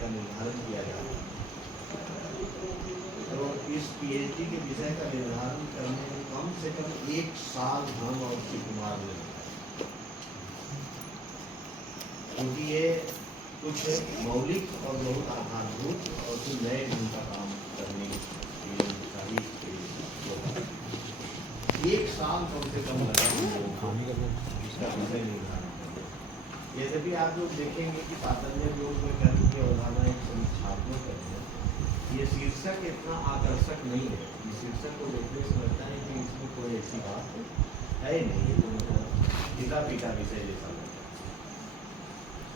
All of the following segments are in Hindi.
का निर्धारण किया जाए। तो इस पीएचडी के विषय का निर्धारण करने में कम से कम 1 साल हम और श्री कुमार ने, क्योंकि ये कुछ मौलिक और बहुत आधारभूत और कुछ नए ढंग का काम करने के लिए 1 साल कम से कम लगा इसका विषय निर्धारण करने। जैसे भी आप लोग देखेंगे कि पातंजलि योग में कर्म की अवधारणा एक समीक्षात्मक है। ये शीर्षक इतना आकर्षक नहीं है। इस शीर्षक को देखने से लगता है कि इसमें कोई ऐसी बात है नहीं, ये तो मतलब सीधा पीटा विषय जैसा लगता है।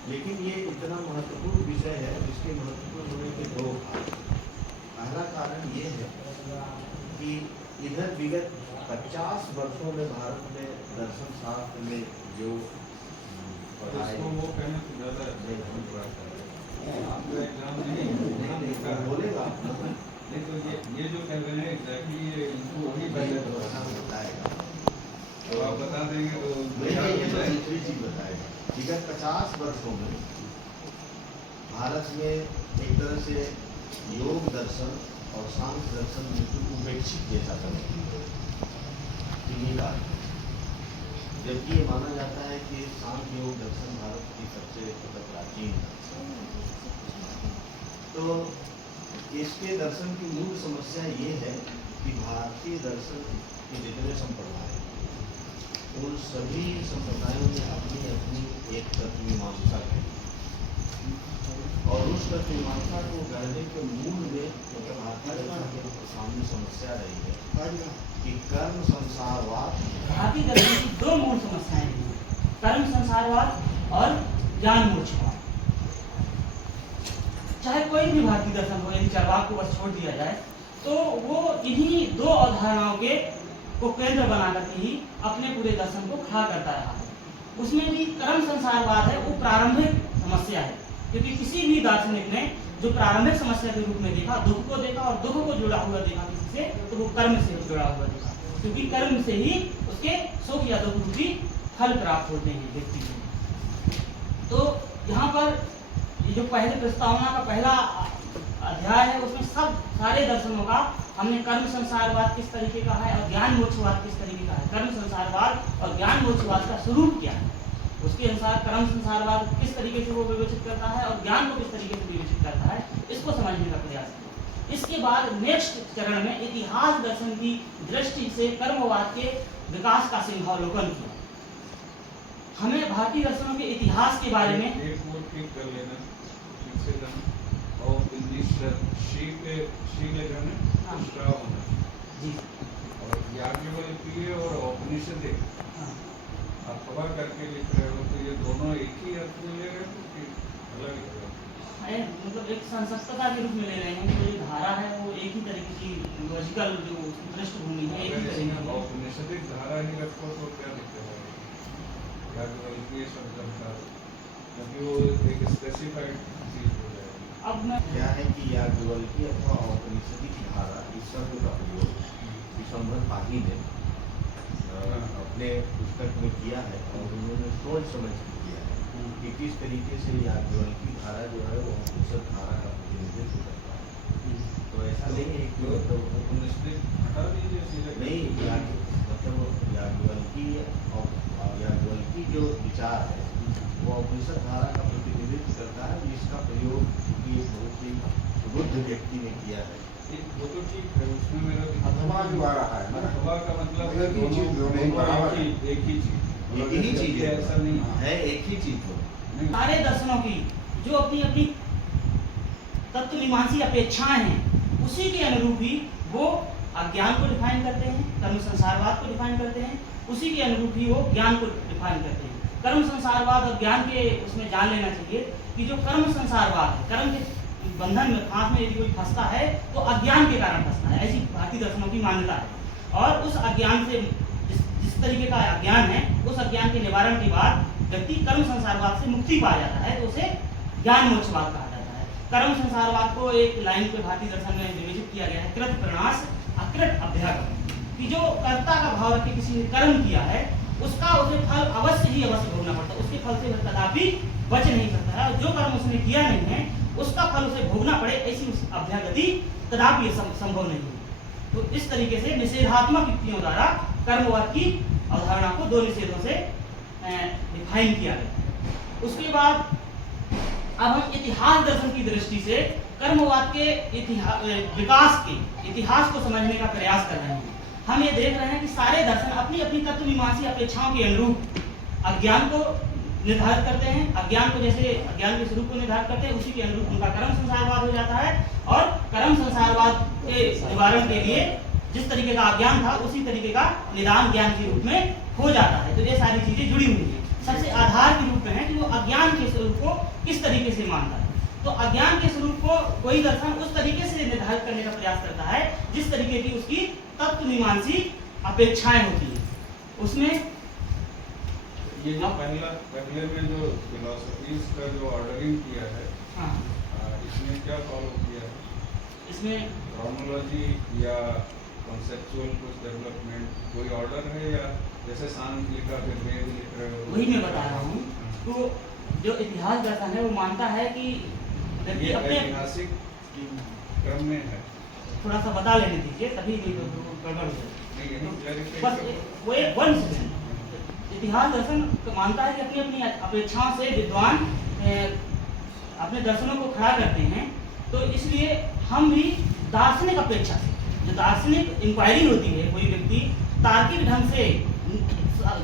लेकिन ये इतना महत्वपूर्ण विषय है जिसके महत्वपूर्ण होने के 2 कारण। पहला कारण ये है कि इधर विगत 50 वर्षों में भारत में दर्शन शास्त्र में जो पढ़ाई वो कहना ज़्यादा नहीं, हम थोड़ा कर रहे हैं आपका एग्जाम नहीं बोलेगा नहीं, तो ये जो कह रहे हैं एग्जैक्टली ये इनको वही पहले बताएगा, तो आप बता देंगे तो ये तो दूसरी चीज बताएगा। विगत 50 वर्षों में भारत में एक तरह से योग दर्शन और सांख्य दर्शन बिल्कुल उपेक्षित जैसा करते हैं, जबकि ये माना जाता है कि सांख्य योग दर्शन भारत की सबसे प्राचीन है। तो इसके दर्शन की मूल समस्या ये है कि भारतीय दर्शन के जितने संप्रदाय उन सभी संप्रदायों ने अपनी अपनी एक तत्वमीमांसा है, और उस तत्वमीमांसा को गढ़ने के मूल में मतलब भारतीय दर्शन के सामने समस्या रही है कि कर्म संसारवाद। भारतीय दर्शन की 2 मूल समस्याएं हैं, कर्म संसारवाद और ज्ञान मोक्षवाद। चाहे कोई भी भारतीय दर्शन हो, यदि चार्वाक को बस छोड़ दिया जाए तो वो इन्हीं 2 अवधारणाओं के को केंद्र बनाकर ही अपने पूरे दर्शन को खड़ा करता रहा है। उसमें भी कर्म संसारवाद है, वो प्रारंभिक समस्या है, क्योंकि किसी भी दार्शनिक ने जो प्रारंभिक समस्या के रूप में देखा, दुख को देखा और दुख को जुड़ा हुआ देखा किसी से, तो वो कर्म से जुड़ा हुआ देखा, क्योंकि कर्म से ही उसके सुख या दुख रूपी फल प्राप्त होते हैं व्यक्ति को। तो यहाँ पर ये जो पहले प्रस्तावना का पहला अध्याय है उसमें सब सारे दर्शनों का हमने कर्म संसारवाद किस तरीके का है और ज्ञान मोक्षवाद किस तरीके का है, कर्म संसारवाद और ज्ञान मोक्षवाद का स्वरूप क्या है, उसके अनुसार कर्म संसारवाद किस तरीके से वो विवेचित करता है और ज्ञान को किस तरीके से विवेचित करता है, इसको समझने का प्रयास किया। इसके बाद नेक्स्ट चरण में इतिहास दर्शन की दृष्टि से कर्मवाद के विकास का सिंहावलोकन किया। हमें भारतीय दर्शनों के इतिहास के बारे में कर लेना और याज्ञवल्क्य और औपनिषद आप खबर करके लिख रहे हो, तो ये दोनों एक ही अर्थ में ले रहे हो कि अलग है, मतलब एक संसक्तता के रूप में ले रहे हैं कि जो धारा है वो एक ही तरीके की लॉजिकल जो पृष्ठभूमि है एक ही तरीके की। औपनिषदिक धारा ही रखो तो क्या दिक्कत है, याज्ञवल्क्य शब्द का, क्योंकि वो एक स्पेसिफाइड चीज हो जाएगी। अब मैं क्या है कि याज्ञवल्क्य अथवा औपनिषदिक धारा इस शब्द का प्रयोग विश्वंभर पाही ने अपने पुस्तक में किया है और उन्होंने सोच समझ किया है कि किस तरीके से याज्ञवल्क्य धारा जो है वो उपनिषद धारा का प्रतिनिधित्व करता है। तो ऐसा नहीं है कि उपनिषद हटा दीजिए नहीं, मतलब याज्ञवल्क्य जो विचार है वो उपनिषद धारा का प्रतिनिधित्व करता है, जिसका प्रयोग क्योंकि एक बहुत ही बुद्ध व्यक्ति ने किया है। वो तो ठीक है, उसमें मेरा अथवा जो आ रहा है अथवा का मतलब एक ही चीज है, ऐसा नहीं है, एक ही चीज हो। सारे दर्शनों की जो अपनी अपनी तत्वमीमांसी अपेक्षाएं हैं उसी के अनुरूप ही वो अज्ञान को डिफाइन करते हैं, कर्म संसारवाद को डिफाइन करते हैं, उसी के अनुरूप ही वो ज्ञान को डिफाइन करते हैं। कर्म संसारवाद और ज्ञान के उसमें जान लेना चाहिए कि जो कर्म संसारवाद है, कर्म के बंधन में फांस में यदि कोई फंसता है तो अज्ञान के कारण फंसता है, ऐसी भारतीय दर्शनों की मान्यता है। और उस अज्ञान से जिस तरीके का अज्ञान है, उस अज्ञान के निवारण के बाद व्यक्ति कर्म संसारवाद से मुक्ति पा जाता है, तो उसे ज्ञान मोक्षवाद कहा जाता है। कर्म संसारवाद को एक लाइन पे भारतीय दर्शन में विवेचित किया गया है, कृत प्रणाश अकृत अभ्यागम, कि जो कर्ता का भाव रख के किसी ने कर्म किया है उसका उसे फल अवश्य ही अवश्य भोगना पड़ता है, उसके फल से कदापि बच नहीं सकता है। जो कर्म उसने किया नहीं है उसका फल उसे भोगना पड़े, ऐसी अभ्यागति कदापि संभव नहीं है। तो इस तरीके से निषेधात्मक युक्तियों द्वारा कर्मवाद की अवधारणा को दो निषेधों से डिफाइन किया गया। उसके बाद अब हम इतिहास दर्शन की दृष्टि से कर्मवाद के विकास के इतिहास को समझने का प्रयास कर रहे हैं। हम ये देख रहे हैं कि सारे दर्शन अपनी अपनी तत्वमीमांसी अपेक्षाओं के अनुरूप अज्ञान को निर्धारित करते हैं। अज्ञान को जैसे अज्ञान के स्वरूप को निर्धारित करते हैं, उसी के अनुरूप उनका कर्म संसारवाद हो जाता है और कर्म संसारवाद के निवारण के लिए जिस तरीके का अज्ञान था उसी तरीके का निदान ज्ञान के रूप में हो जाता है। तो ये सारी चीजें जुड़ी हुई हैं। सबसे आधार के रूप में है कि वो अज्ञान के स्वरूप को किस तरीके से मानता है। तो अज्ञान के स्वरूप को कोई दर्शन उस तरीके से निर्धारित करने का प्रयास करता है जिस तरीके की उसकी तत्वमीमांसी अपेक्षाएं होती है। उसमें ये जो पहले में जो फिलोसफीज का जो ऑर्डरिंग किया है, हाँ, इसमें क्या फॉलो किया है? इसमें क्रोनोलॉजी या कॉन्सेप्चुअल कुछ डेवलपमेंट कोई ऑर्डर है, या जैसे सांख्य लिखा फिर वेद लिख रहे हो? वही मैं बता रहा हूँ। तो जो इतिहास दर्शन है वो मानता है कि व्यक्ति ये अपने ऐतिहासिक क्रम में है। थोड़ा सा बता लेने दीजिए, तभी नहीं तो गड़बड़ हो जाएगी। नहीं, यही clarify बस कर- वो एक वन सेकंड। इतिहास दर्शन तो मानता है कि अपनी अपनी अपेक्षाओं से विद्वान अपने दर्शनों को खड़ा करते हैं। तो इसलिए हम भी दार्शनिक अपेक्षा से, जो दार्शनिक इंक्वायरी होती है, कोई व्यक्ति तार्किक ढंग से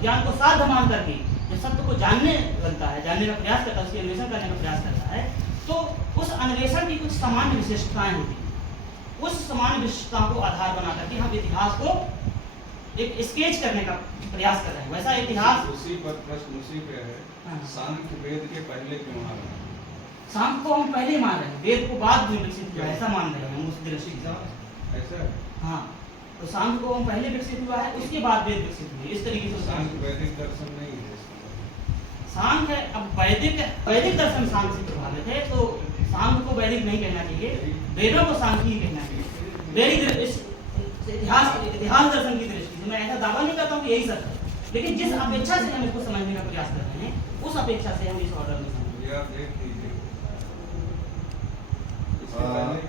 ज्ञान को साध्य मान करके जो सत्य को जानने लगता है, जानने का प्रयास करता है, उसकी अन्वेषण करने का प्रयास करता है, तो उस अन्वेषण की कुछ सामान्य विशेषताएं होती हैं। उस सामान्य विशेषताओं को आधार बना करके हम इतिहास को एक स्केच करने का प्रयास कर रहे हैं। वैसा इतिहास उसी पर प्रश्न उसी पे है, हाँ। सांख्य वेद के पहले क्यों आ रहा है? सांख्य को हम पहले मान रहे हैं, वेद को बाद में विकसित हुआ है, ऐसा मान रहे हैं हम उस दृष्टि से। ऐसा है? हाँ, तो सांख्य को हम पहले विकसित हुआ है, उसके बाद वेद विकसित हुए, इस तरीके से सांख्य वैदिक दर्शन नहीं है। सांख्य अब वैदिक दर्शन सांख्य से प्रभावित है, तो सांख्य को वैदिक नहीं कहना चाहिए, वेदों को सांख्य ही कहना चाहिए। वैदिक इतिहास दर्शन की दृष्टि से मैं ऐसा दावा नहीं करता हूँ कि यही सच है, लेकिन जिस अपेक्षा से हम इसको समझने का प्रयास कर रहे हैं उस अपेक्षा से हम इस ऑर्डर में समझेंगे। ये आप देख लीजिए। इसके पहले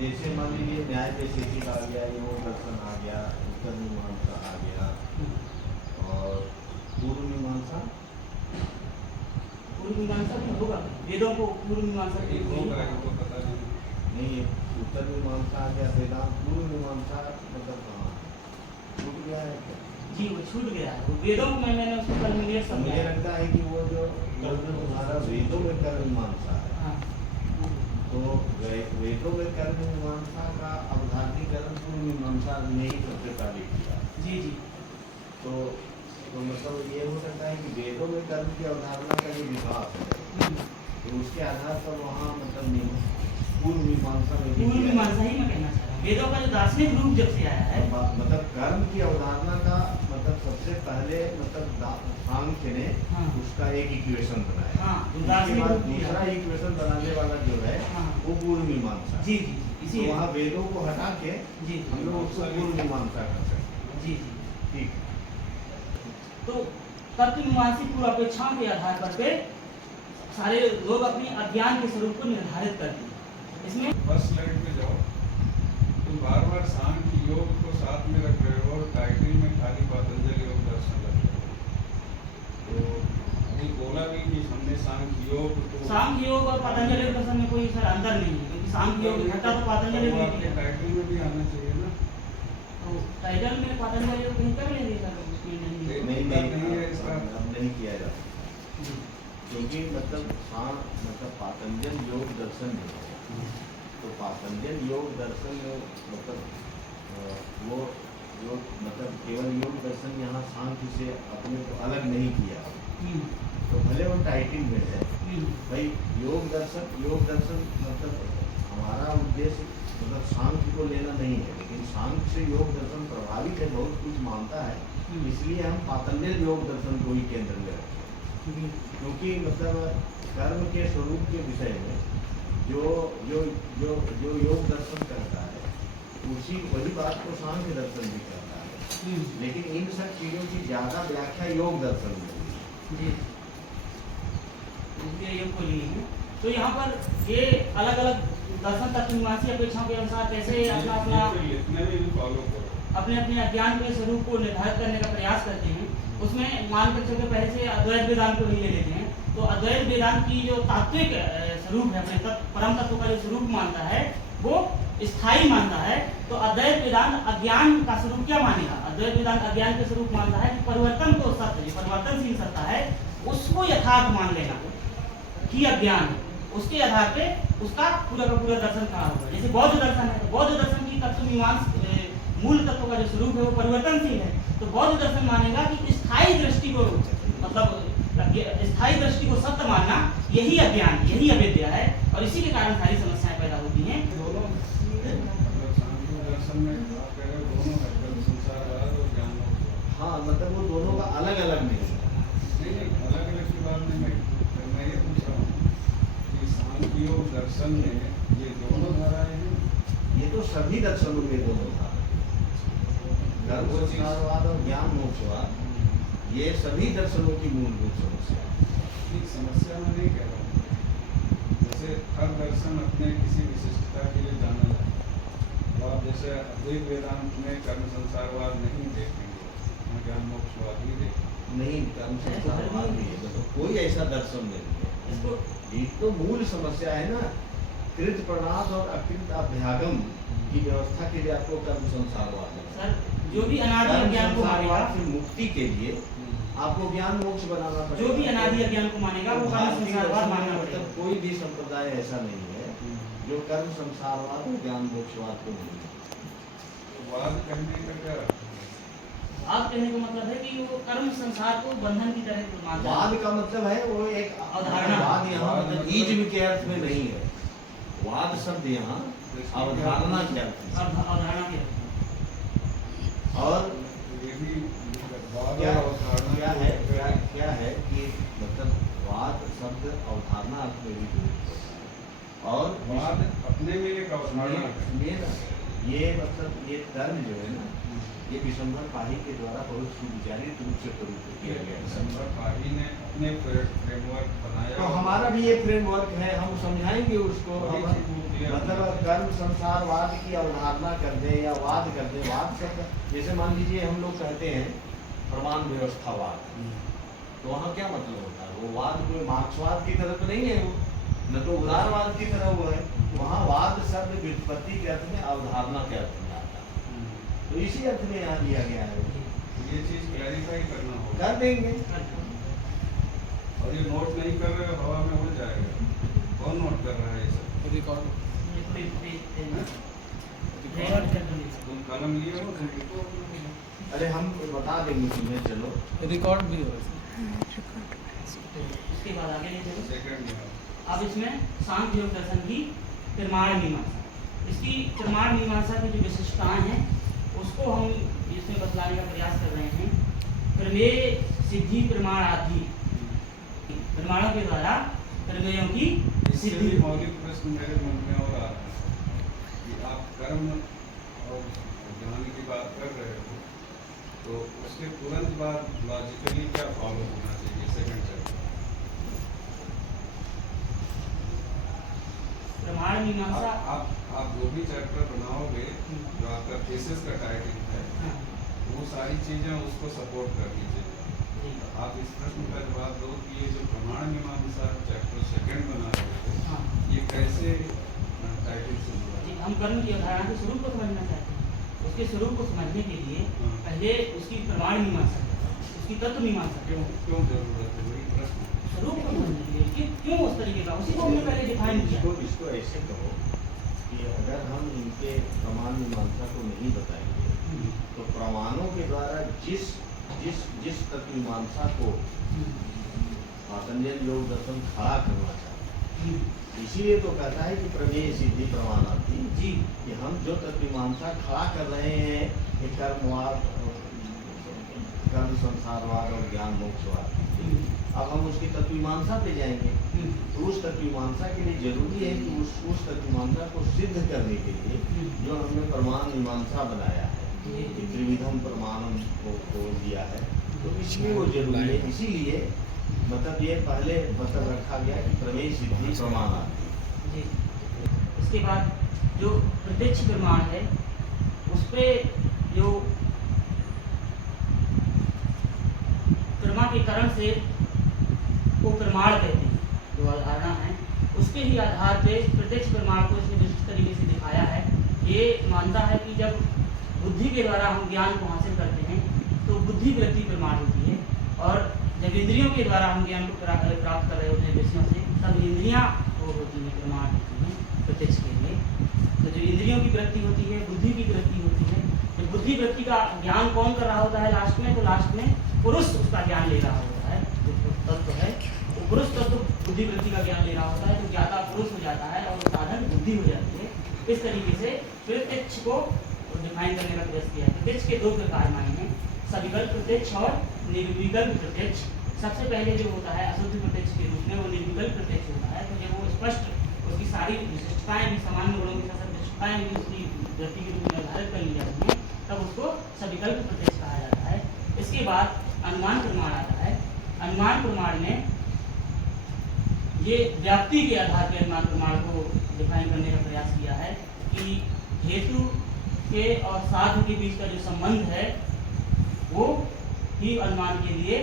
जैसे मान लीजिए न्याय वैशेषिक आ गया, योग दर्शन आ गया, उत्तर मीमांसा आ गया, और पूर्व मीमांसा भी होगा, वेदों को पूर्व मीमांसा ये होगा, इनको पता नहीं। नहीं, उत्तर मीमांसा आ गया, वेदांत पूर्व मीमांसा मतलब कहाँ छूट गया है क्या? जी वो छूट गया है। वो वेदों में मैंने उसको कल में मुझे समझाया। लगता है कि वो जो तुम्हारा वेदों में कर्म मीमांसा है, हाँ, तो वेदों में कर्म मीमांसा का अवधारणीकरण पूर्व मीमांसा ने ही सबसे पहले किया। जी जी, तो मतलब ये हो सकता है कि वेदों में कर्म की अवधारणा का जो विकास है, तो उसके आधार पर वहाँ मतलब पूर्व मीमांसा में भी पूर्व किया है। मीमांसा ही मैं कहना चाह रहा हूँ। वेदों का जो दार्शनिक रूप जब से आया है, मतलब कर्म की अवधारणा का मतलब सबसे पहले मतलब सांख्य ने हाँ। उसका एक इक्वेशन बनाया। हाँ, जो उसके दार्शनिक बाद रूप दिया। दूसरा इक्वेशन बनाने वाला जो है हाँ। वो पूर्व मीमांसा। जी जी, तो इसी वहाँ वेदों को हटा के जी हम लोग उसको पूर्व मीमांसा कर सकते हैं। जी जी। ठीक। तो तत्वमीमांसी पूर्वापेक्षाओं के आधार पर पे सारे लोग अपने अज्ञान के स्वरूप को निर्धारित करते हैं। इसमें फर्स्ट स्लाइड पे जाओ। तुम बार बार सांख्य योग को साथ में रख रहे हो और टाइटल में खाली पतंजलि योग दर्शन रख रहे हो। तो अभी बोला भी कि हमने सांख्य योग को सांख्य योग और पतंजलि दर्शन में कोई सर अंतर नहीं है, क्योंकि सांख्य योग घटा तो पतंजलि वो भी आपके किया। टाइटल में भी आना चाहिए ना। तो टाइटल में पतंजलि योग कहीं कर लेंगे सर, उसमें नहीं है। नहीं है इसका। अब नहीं किया जा सकता, जी। क्योंकि मतलब मतलब पातंजल योग दर्शन जो है, तो पातंजल योग दर्शन में मतलब वो योग मतलब केवल योग दर्शन यहाँ सांख्य से अपने को अलग नहीं किया। तो भले वो टाइटिल में है भाई योग दर्शन मतलब हमारा उद्देश्य मतलब सांख्य को लेना नहीं है, लेकिन सांख्य से योग दर्शन प्रभावित है, बहुत कुछ मानता है, इसलिए हम पातंजल योग दर्शन को ही केंद्र में रखते हैं। क्योंकि मतलब कर्म के स्वरूप के विषय में जो जो जो जो योग दर्शन करता है उसी वही बात को सांख्य दर्शन भी करता है, लेकिन इन सब चीजों की ज्यादा व्याख्या योग दर्शन में होगी। जी, इसलिए योग को लिए हैं। तो यहाँ पर ये अलग अलग दर्शन तत्वमीमांसी अपेक्षाओं के अनुसार कैसे अपना अपना लिखने में भी फॉलो करो। अपने अपने अज्ञान के स्वरूप को निर्धारित करने का प्रयास करते हैं। उसमें मान कर चलते पहले से अद्वैत वेदांत को ही ले लेते हैं। तो अद्वैत वेदांत की जो तात्विक स्वरूप है, अपने परम तत्व का जो स्वरूप मानता है वो स्थायी मानता है। तो अद्वैत वेदांत अज्ञान का स्वरूप क्या मानेगा? अद्वैत वेदांत अज्ञान के स्वरूप मानता है कि परिवर्तन को सत्य, जो परिवर्तनशील सत्ता है उसको यथार्थ मान लेना कि अज्ञान है, उसके आधार पे उसका पूरा का पूरा दर्शन खड़ा होगा। जैसे बौद्ध दर्शन है, तो बौद्ध दर्शन की तत्वमीमांसा मूल तत्व का जो स्वरूप है वो परिवर्तनशील है। तो बौद्ध दर्शन मानेगा कि स्थायी दृष्टि को, मतलब स्थायी दृष्टि को सत्य मानना यही अज्ञान, यही अविद्या है, और इसी के कारण सारी समस्याएं पैदा होती हैं। दोनों मतलब सांख्य दर्शन में आप कह रहे हो दोनों है, कर्म संसारवाद और ज्ञान मोक्ष। हाँ, मतलब वो दोनों का अलग अलग नहीं है। नहीं, अलग अलग की बात नहीं, मैं ये पूछ रहा हूँ कि सांख्य योग दर्शन में ये दोनों धाराएं हैं। ये तो सभी दर्शनों में दोनों था, कर्म संसारवाद और ज्ञान मोक्षवाद, ये सभी दर्शनों की मूलभूत समस्या है। एक समस्या मैं नहीं कह रहा हूँ, जैसे हर दर्शन अपने किसी विशिष्टता के लिए जाना जाता है। तो आप जैसे अद्वैत वेदांत में कर्म संसारवाद नहीं देखेंगे, वहाँ ज्ञान मोक्षवाद ही देखेंगे। नहीं, कर्म संसारवाद नहीं है, तो कोई ऐसा दर्शन नहीं है। इसको ये तो मूल समस्या है ना, कृत प्रणाद और अकृत अभ्यागम की व्यवस्था के लिए आपको कर्म संसारवाद है। सर, जो भी अनादि कर्म अज्ञान को मानेगा, संसारवाद से मुक्ति के लिए आपको ज्ञान मोक्ष बनाना पड़ेगा। जो भी अनादि अज्ञान को मानेगा वो कर्म भारतीय संसारवाद दर्शन में मानना मतलब पड़ेगा। कोई भी संप्रदाय ऐसा नहीं है जो कर्म संसारवाद और ज्ञान मोक्षवाद को नहीं है। वाद कहने का क्या अर्थ है? आप कहने का मतलब है कि वो कर्म संसार को बंधन की तरह मानता है। वाद का मतलब है वो एक अवधारणा। वाद यहाँ वाद मतलब मतलब- ईज्म के अर्थ में नहीं है। वाद शब्द यहाँ अवधारणा के अर्थ में। अवधारणा के और ये भी वाद क्या और अवधारणा क्या को है एक- क्या है कि मतलब वाद शब्द अवधारणा अर्थ में भी प्रयुक्त होता है। और वाद अपने में एक अवधारणा है। ये मतलब ये टर्म जो है ना, ये विशंबर पाही के द्वारा बहुत सुविचारित रूप से प्रयुक्त किया गया है। शंकर पाही ने अपने फ्रेमवर्क बनाया। तो हमारा भी ये फ्रेमवर्क है, हम समझाएंगे उसको। वही हम चीज़ वो clear मतलब कर्म संसारवाद की अवधारणा कर दे या वाद कर दे। वाद शब्द जैसे मान लीजिए हम लोग कहते हैं प्रमाण व्यवस्थावाद, तो वहाँ क्या मतलब होता है? वो वाद कोई मार्क्सवाद की तरह तो नहीं है, वो न तो उदारवाद की तरह वो है। वहाँ वाद शब्द व्युत्पत्ति के अर्थ में, अवधारणा के अर्थ में आता है। तो इसी अर्थ में यहाँ दिया गया है। ये चीज क्लैरिफाई करना होगा। कर देंगे। और ये नोट नहीं कर रहे हो, हवा में उड़ जाएगा। कौन नोट कर रहा है ये सब? तुम कलम लिए हो, तुम लिखो। अरे हम बता देंगे तुम्हें, चलो। रिकॉर्ड भी हो उसके बाद आगे ले चलो। सेकंड में अब इसमें सांख्य योग दर्शन की प्रमाण मीमांसा, इसकी प्रमाण मीमांसा की जो विशिष्टताएं हैं उसको हम इसमें बतलाने का प्रयास कर रहे हैं। प्रमेय सिद्धि प्रमाणाधि, प्रमाणों के द्वारा प्रमेयों की इससे सिद्धि। भी मौलिक प्रश्न मेरे मन में और आ रहा है कि आप कर्म और ज्ञान की बात कर रहे हो, तो उसके तुरंत बाद लॉजिकली क्या फॉलो होना चाहिए? सेकंड चैप्टर प्रमाण मीमांसा। आप जो भी चैप्टर बनाओगे, जो आपका थीसिस का टाइटल है, हाँ, वो सारी चीजें उसको सपोर्ट कर दीजिए। जी, आप इस प्रश्न का जवाब दो कि ये जो प्रमाण मीमांसा चैप्टर सेकंड बना रहे हो, हाँ, ये कैसे टाइटल से जुड़ा जी, है? हम कर्म की अवधारणा के स्वरूप को समझना चाहते हैं। उसके स्वरूप को समझने के लिए हाँ। पहले उसकी प्रमाण मीमांसा, उसकी तत्व मीमांसा, क्यों क्यों जरूरत है? वही प्रश्न है। स्वरूप को समझने के लिए कि क्यों उस तरीके का, उसी को हमने पहले डिफाइन किया। इसको ऐसे कहो कि अगर हम इनके प्रमाण मीमांसा को नहीं बताएंगे तो प्रमाणों के द्वारा जिस जिस जिस तत्व मीमांसा को पातंजल योग दर्शन खड़ा करना चाहते हैं, इसीलिए तो कहता है कि प्रमेय सिद्धि प्रमाणार्थी, जी, कि हम जो तत्व मीमांसा खड़ा कर रहे हैं कि कर्मवाद, कर्म संसारवाद और ज्ञान मोक्षवाद, अब हम उसकी तत्व मीमांसा पे जाएंगे। तो उस तत्व मीमांसा के लिए जरूरी है कि उस तत्व मीमांसा को सिद्ध करने के लिए जो हमने प्रमाण मीमांसा बनाया है, कि त्रिविधम प्रमाणम को खोल दिया है, तो इसलिए वो जरूरी है। इसीलिए मतलब ये पहले मतलब रखा गया कि प्रमेय सिद्धि प्रमाणार्थ। जी। इसके बाद जो प्रत्यक्ष प्रमाण है उस पे जो प्रमा के कारण से को प्रमाण कहते हैं, जो अवधारणा है उसके ही आधार पे प्रत्यक्ष प्रमाण को इसने विशिष्ट तरीके से दिखाया है। ये मानता है कि जब बुद्धि के द्वारा हम ज्ञान को हासिल करते हैं तो बुद्धि वृत्ति प्रमाण होती है, और जब इंद्रियों के द्वारा हम ज्ञान को प्राप्त कर रहे होते हैं विषयों से, तब इंद्रियां वो होती हैं, प्रमाण होती हैं प्रत्यक्ष के लिए। तो जो इंद्रियों की वृत्ति होती है, बुद्धि की वृत्ति होती है, तो बुद्धि वृत्ति का ज्ञान कौन कर रहा होता है लास्ट में? तो लास्ट में पुरुष उसका ज्ञान ले रहा होता है। जो तत्व है तो पुरुष तत्व बुद्धि वृत्ति का ज्ञान ले रहा होता है, तो ज्ञाता पुरुष हो जाता है और साधन बुद्धि हो जाती है। इस तरीके से प्रत्यक्ष को डिफाइन करने का प्रयास किया है। प्रत्यक्ष के दो प्रकार माने हैं, सविकल्प प्रत्यक्ष और निर्विकल्प प्रत्यक्ष। सबसे पहले जो होता है अशुद्ध प्रत्यक्ष के रूप में वो निर्विकल्प प्रत्यक्ष होता है। तो जब वो स्पष्ट उसकी सारी विशिष्टताएं भी सामान्य गुणों के साथ विशिष्टताएं भी उसकी वृत्ति के रूप में निर्धारित कर ली जाती हैं, तब उसको सविकल्प प्रत्यक्ष कहा जाता है। इसके बाद अनुमान प्रमाण आता है। अनुमान प्रमाण में ये व्याप्ति के आधार पर अनुमान प्रमाण को डिफाइन करने का प्रयास किया है कि हेतु के और साध्य के बीच का जो संबंध है वो ही अनुमान के लिए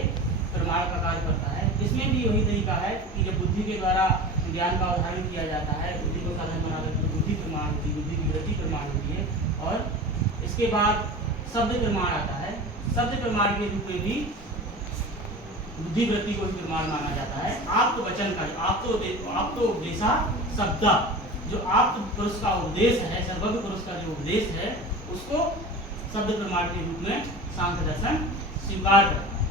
प्रमाण का कार्य करता है। इसमें भी वही तरीका है कि जब बुद्धि के द्वारा ज्ञान का अवधारण किया जाता है, बुद्धि को साधन बना करके बुद्धि प्रमाण होती है, बुद्धि की वृत्ति प्रमाण होती है। और इसके बाद शब्द प्रमाण आता है। शब्द प्रमाण के रूप में भी बुद्धि वृत्ति को प्रमाण माना जाता है। आप्त वचन का आप्तोपदेशा शब्द, जो आप्त पुरुष का उपदेश है, सर्वज्ञ पुरुष का जो उपदेश है, उसको शब्द प्रमाण के रूप में सांख्य दर्शन स्वीकार करता है।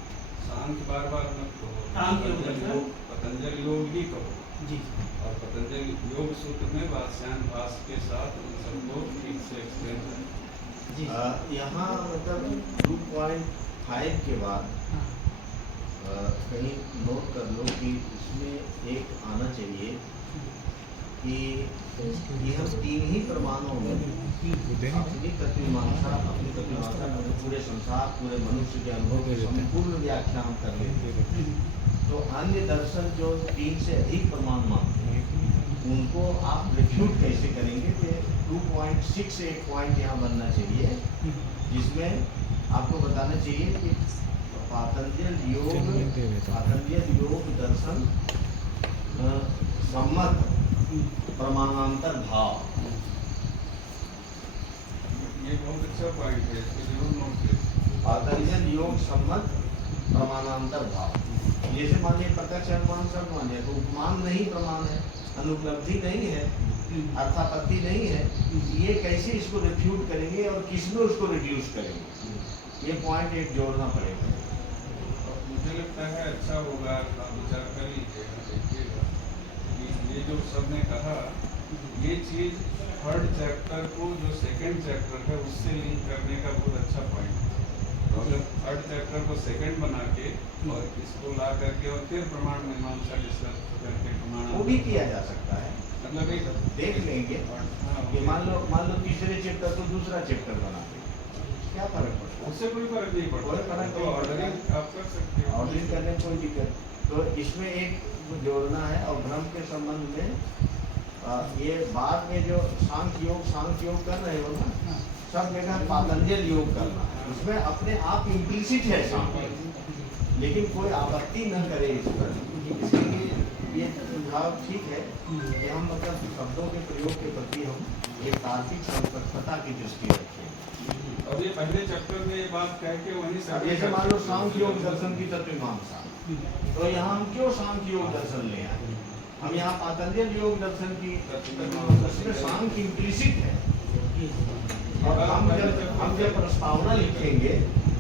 सांख्य बार बार मत कहो, सांख्य योग पतंजलि योग ही कहो जी। और पतंजलि योग सूत्र में वात्स्यायन भाष के साथ उन सबको ठीक से एक्सप्लेन करें जी। यहाँ मतलब 2.5 के बाद कहीं नोट कर लो कि इसमें एक आना चाहिए कि ये हम 3 ही प्रमाणों में अपनी तत्वमीमांसा पूरे संसार पूरे मनुष्य के अनुभव के संपूर्ण व्याख्यान कर लेते हैं। तो अन्य दर्शन जो 3 से अधिक प्रमाण मानते हैं उनको आप रिफ्यूट कैसे करेंगे? तो 2.6 एक पॉइंट यहाँ बनना चाहिए जिसमें आपको बताना चाहिए कि पातंजल योग दर्शन सम्मत प्रमाणांतर भाव। ये बहुत अच्छा पॉइंट है, इसको जरूर नोट करें। पातंजल योग सम्मत प्रमाणांतर भाव। जैसे मान लिया प्रत्यक्ष अनुमान सब मान लिया तो उपमान नहीं प्रमाण है, अनुपलब्धि नहीं है, अर्थापत्ति नहीं है। ये कैसे इसको रिफ्यूट करेंगे और किसमें उसको रिड्यूस करेंगे? ये पॉइंट एक जोड़ना पड़ेगा। मुझे लगता है अच्छा होगा आप विचार कर लीजिएगा, देखिएगा कि ये जो सबने कहा ये चीज थर्ड चैप्टर को जो सेकंड चैप्टर है उससे लिंक करने का बहुत अच्छा पॉइंट है। तो अगर थर्ड चैप्टर को सेकंड बना के और इसको ला करके और फिर प्रमाण मीमांसा डिस्कस करके प्रमाण वो भी किया जा सकता है। मतलब एक देख लेंगे कि मान लो तीसरे चैप्टर को दूसरा चैप्टर बना दे, क्या फर्क पड़ता है? उससे कोई फर्क नहीं पड़ता, कोई फर्क तो नहीं ऑर्डरिंग आप कर सकते हो। ऑर्डरिंग करने में कोई दिक्कत। तो इसमें एक जोड़ना है और भ्रम के संबंध में ये बाद में जो सांख्य योग कर रहे हो ना, सब जगह पातंजल योग करना है। उसमें अपने आप इम्प्लिसिट है सांख्य, लेकिन कोई आपत्ति न करे इस पर। इसलिए ये सुझाव ठीक है कि हम मतलब शब्दों के प्रयोग के प्रति हम एक तार्किक संपक्षता की दृष्टि रखें। और ये पहले चैप्टर में ये बात कह के वहीं से जैसे मान लो सांख्य योग दर्शन की तत्वमीमांसा, तो यहाँ हम क्यों सांख्य योग दर्शन ले आए? हम यहाँ पातंजल योग दर्शन की उसमें सांख्य इम्प्लिसिट है। और हम जब प्रस्तावना लिखेंगे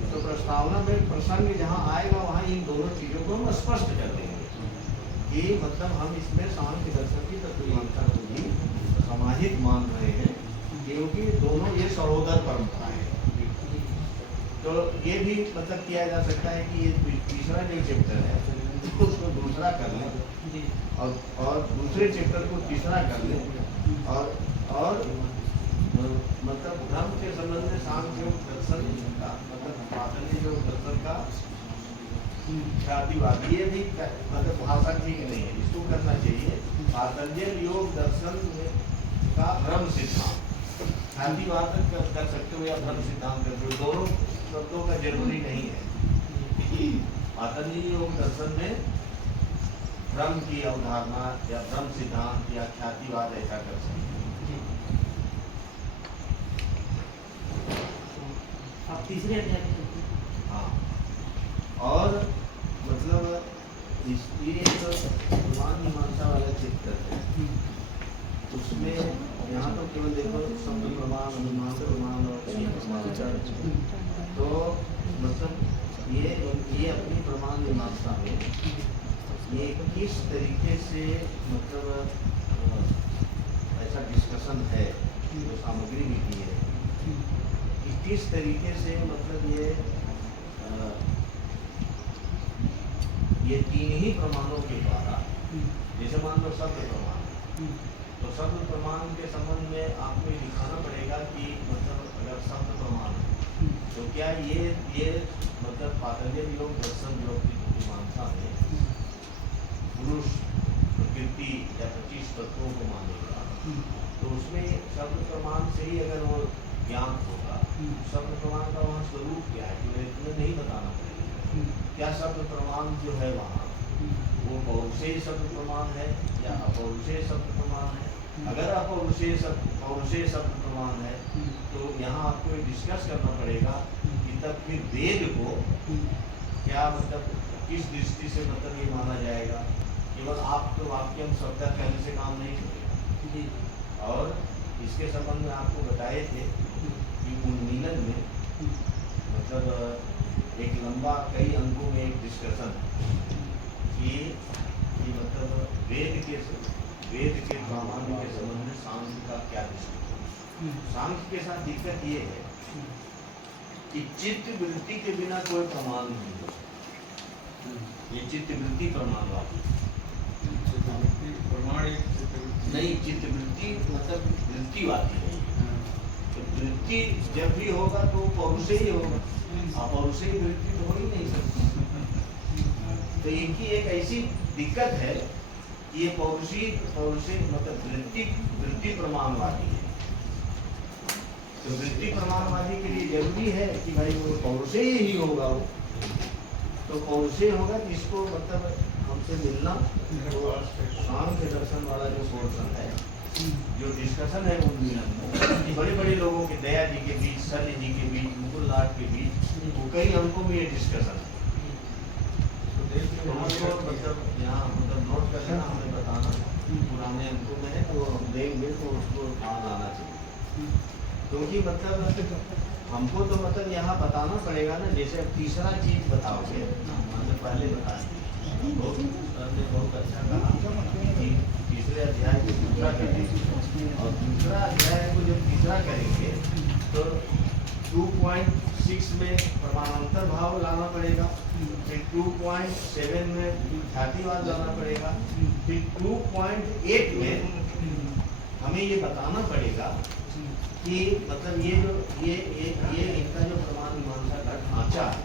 तो प्रस्तावना में प्रसंग जहाँ आएगा वहाँ इन दोनों चीजों को हम स्पष्ट कर देंगे कि मतलब हम इसमें सांख्य दर्शन की तत्वमीमांसा को भी समाहित मान रहे हैं, क्योंकि दोनों ये सहोदर परंपरा है। तो ये भी मतलब किया जा सकता है कि ये तीसरा जो चैप्टर है उसको दूसरा कर लें और दूसरे चैप्टर को तीसरा कर लें और मतलब धर्म के संबंध में सांख्य योग दर्शन का मतलब पातंजल योग दर्शन का ख्यातिवाद, ये भी मतलब भाषा ठीक नहीं है, इसको करना चाहिए पातंजल योग दर्शन का भ्रम सिद्धांत। ख्यातिवाद कर सकते हो या भ्रम सिद्धांत कर सकते हो, दोनों शब्दों का जरूरी नहीं है। पातंजलि योग दर्शन में भ्रम की अवधारणा या भ्रम सिद्धांत या ख्यातिवाद ऐसा कर सकते हैं। अब तीसरे अध्याय पे चलते हैं। हाँ, और मतलब ये प्रमाण मीमांसा वाला चित्र है, उसमें यहाँ तो केवल देखो शब्द प्रमाण, अनुमान प्रमाण और चिन्ह प्रमाण। तो मतलब ये अपनी प्रमाण मीमांसा में ये किस तरीके से मतलब ऐसा डिस्कशन है, जो सामग्री भी की है कि किस तरीके से मतलब ये तीन ही प्रमाणों के द्वारा, जैसे मान लो शब्द प्रमाण, तो शब्द प्रमाण के संबंध में आपको ये दिखाना पड़ेगा कि मतलब अगर शब्द प्रमाण है तो क्या ये मतलब पातंजल योग दर्शन योग की मीमांसा में पुरुष प्रकृति या 25 तत्वों को मानेगा, तो उसमें शब्द प्रमाण से ही अगर वो ज्ञान होगा, शब्द प्रमाण का वहाँ स्वरूप क्या है, कि तुम्हें नहीं बताना पड़ेगा क्या शब्द प्रमाण जो है वहाँ वो पौरुषेय शब्द प्रमाण है या अपौरुषेय शब्द प्रमाण है। अगर अपौरुषेय शब्द प्रमाण है तो यहाँ आपको डिस्कस करना पड़ेगा कि तब फिर वेद को क्या मतलब किस दृष्टि से मतलब ये माना जाएगा। केवल आप तो वाक्यम शब्द कहने से काम नहीं चलेगा। और इसके संबंध में आपको बताए थे कि उन्मीलन में मतलब एक लंबा कई अंकों में एक डिस्कशन कि मतलब वेद के प्रामाण्य के संबंध में सांख्य का क्या दृष्टिकोण। सांख्य के साथ दिक्कत ये है कि चित्त वृत्ति के बिना कोई प्रमाण नहीं हो। ये चित्त वृत्ति प्रमाणवादी नहीं, चित्त वृत्ति मतलब वृत्तिवादी है। तो वृत्ति जब भी होगा तो पौरुषेय ही होगा, अपौरुषेय वृत्ति तो हो ही नहीं सकती। तो इनकी एक ऐसी दिक्कत है कि ये पौरुषेय मतलब वृत्ति प्रमाणवादी है। तो वृत्ति प्रमाणवादी के लिए जरूरी है कि भाई वो पौरुषेय ही होगा। वो तो पौरुषेय होगा कि इसको मतलब हमसे मिलना। तो सांख्य दर्शन वाला जो पोर्शन है, जो डिस्कशन है उन्मीलन में, बड़े बड़े लोगों के, दया जी के बीच, शल्य जी के बीच, मुकुल लाट के बीच, वो कई अंकों में ये डिस्कशन है। तो हमको मतलब यहाँ मतलब नोट कर लेना, हमें बताना पुराने अंकों में है तो हम देंगे तो उसको याद आना चाहिए। क्योंकि मतलब हमको तो मतलब यहाँ बताना पड़ेगा ना। जैसे अब तीसरा चीज बताओगे, मतलब पहले बता बहुत अच्छा कहा कि तीसरे अध्याय को दूसरा करेंगे, और दूसरा अध्याय को जब तीसरा करेंगे तो 2.6 में प्रमाणांतर भाव लाना पड़ेगा, फिर 2.7 में ख्यातिवाद लाना पड़ेगा, फिर 2.8 में हमें ये बताना पड़ेगा कि मतलब ये जो ये इनका जो प्रमाण मीमांसा का ढांचा है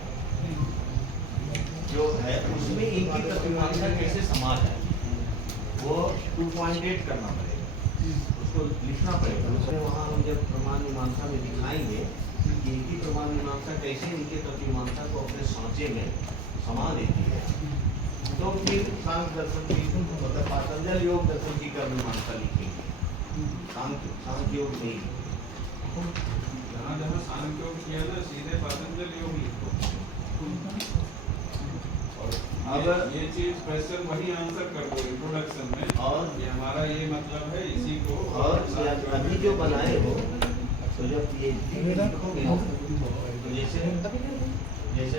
जो है, उसमें इनकी तत्वमीमांसा कैसे समा जाए, वो 2.8 करना पड़ेगा, उसको लिखना पड़ेगा। उसमें वहाँ हम जब प्रमाण मीमांसा में दिखाएंगे कि इनकी प्रमाण मीमांसा कैसे इनके तत्वमीमांसा को अपने सांचे में समा देती है, तो फिर सांख्य दर्शन की मतलब पातंजल योग दर्शन की कर्म मीमांसा लिखेंगे, सांख्य योग नहीं। जहाँ जहाँ सांख्य योग किया ना, सीधे पातंजल योग लिखो। और ये चीज क्वेश्चन वही आंसर कर दो इंट्रोडक्शन में, और ये हमारा ये मतलब है इसी को। और अभी जो बनाए हो तो जब ये लिखोगे तो जैसे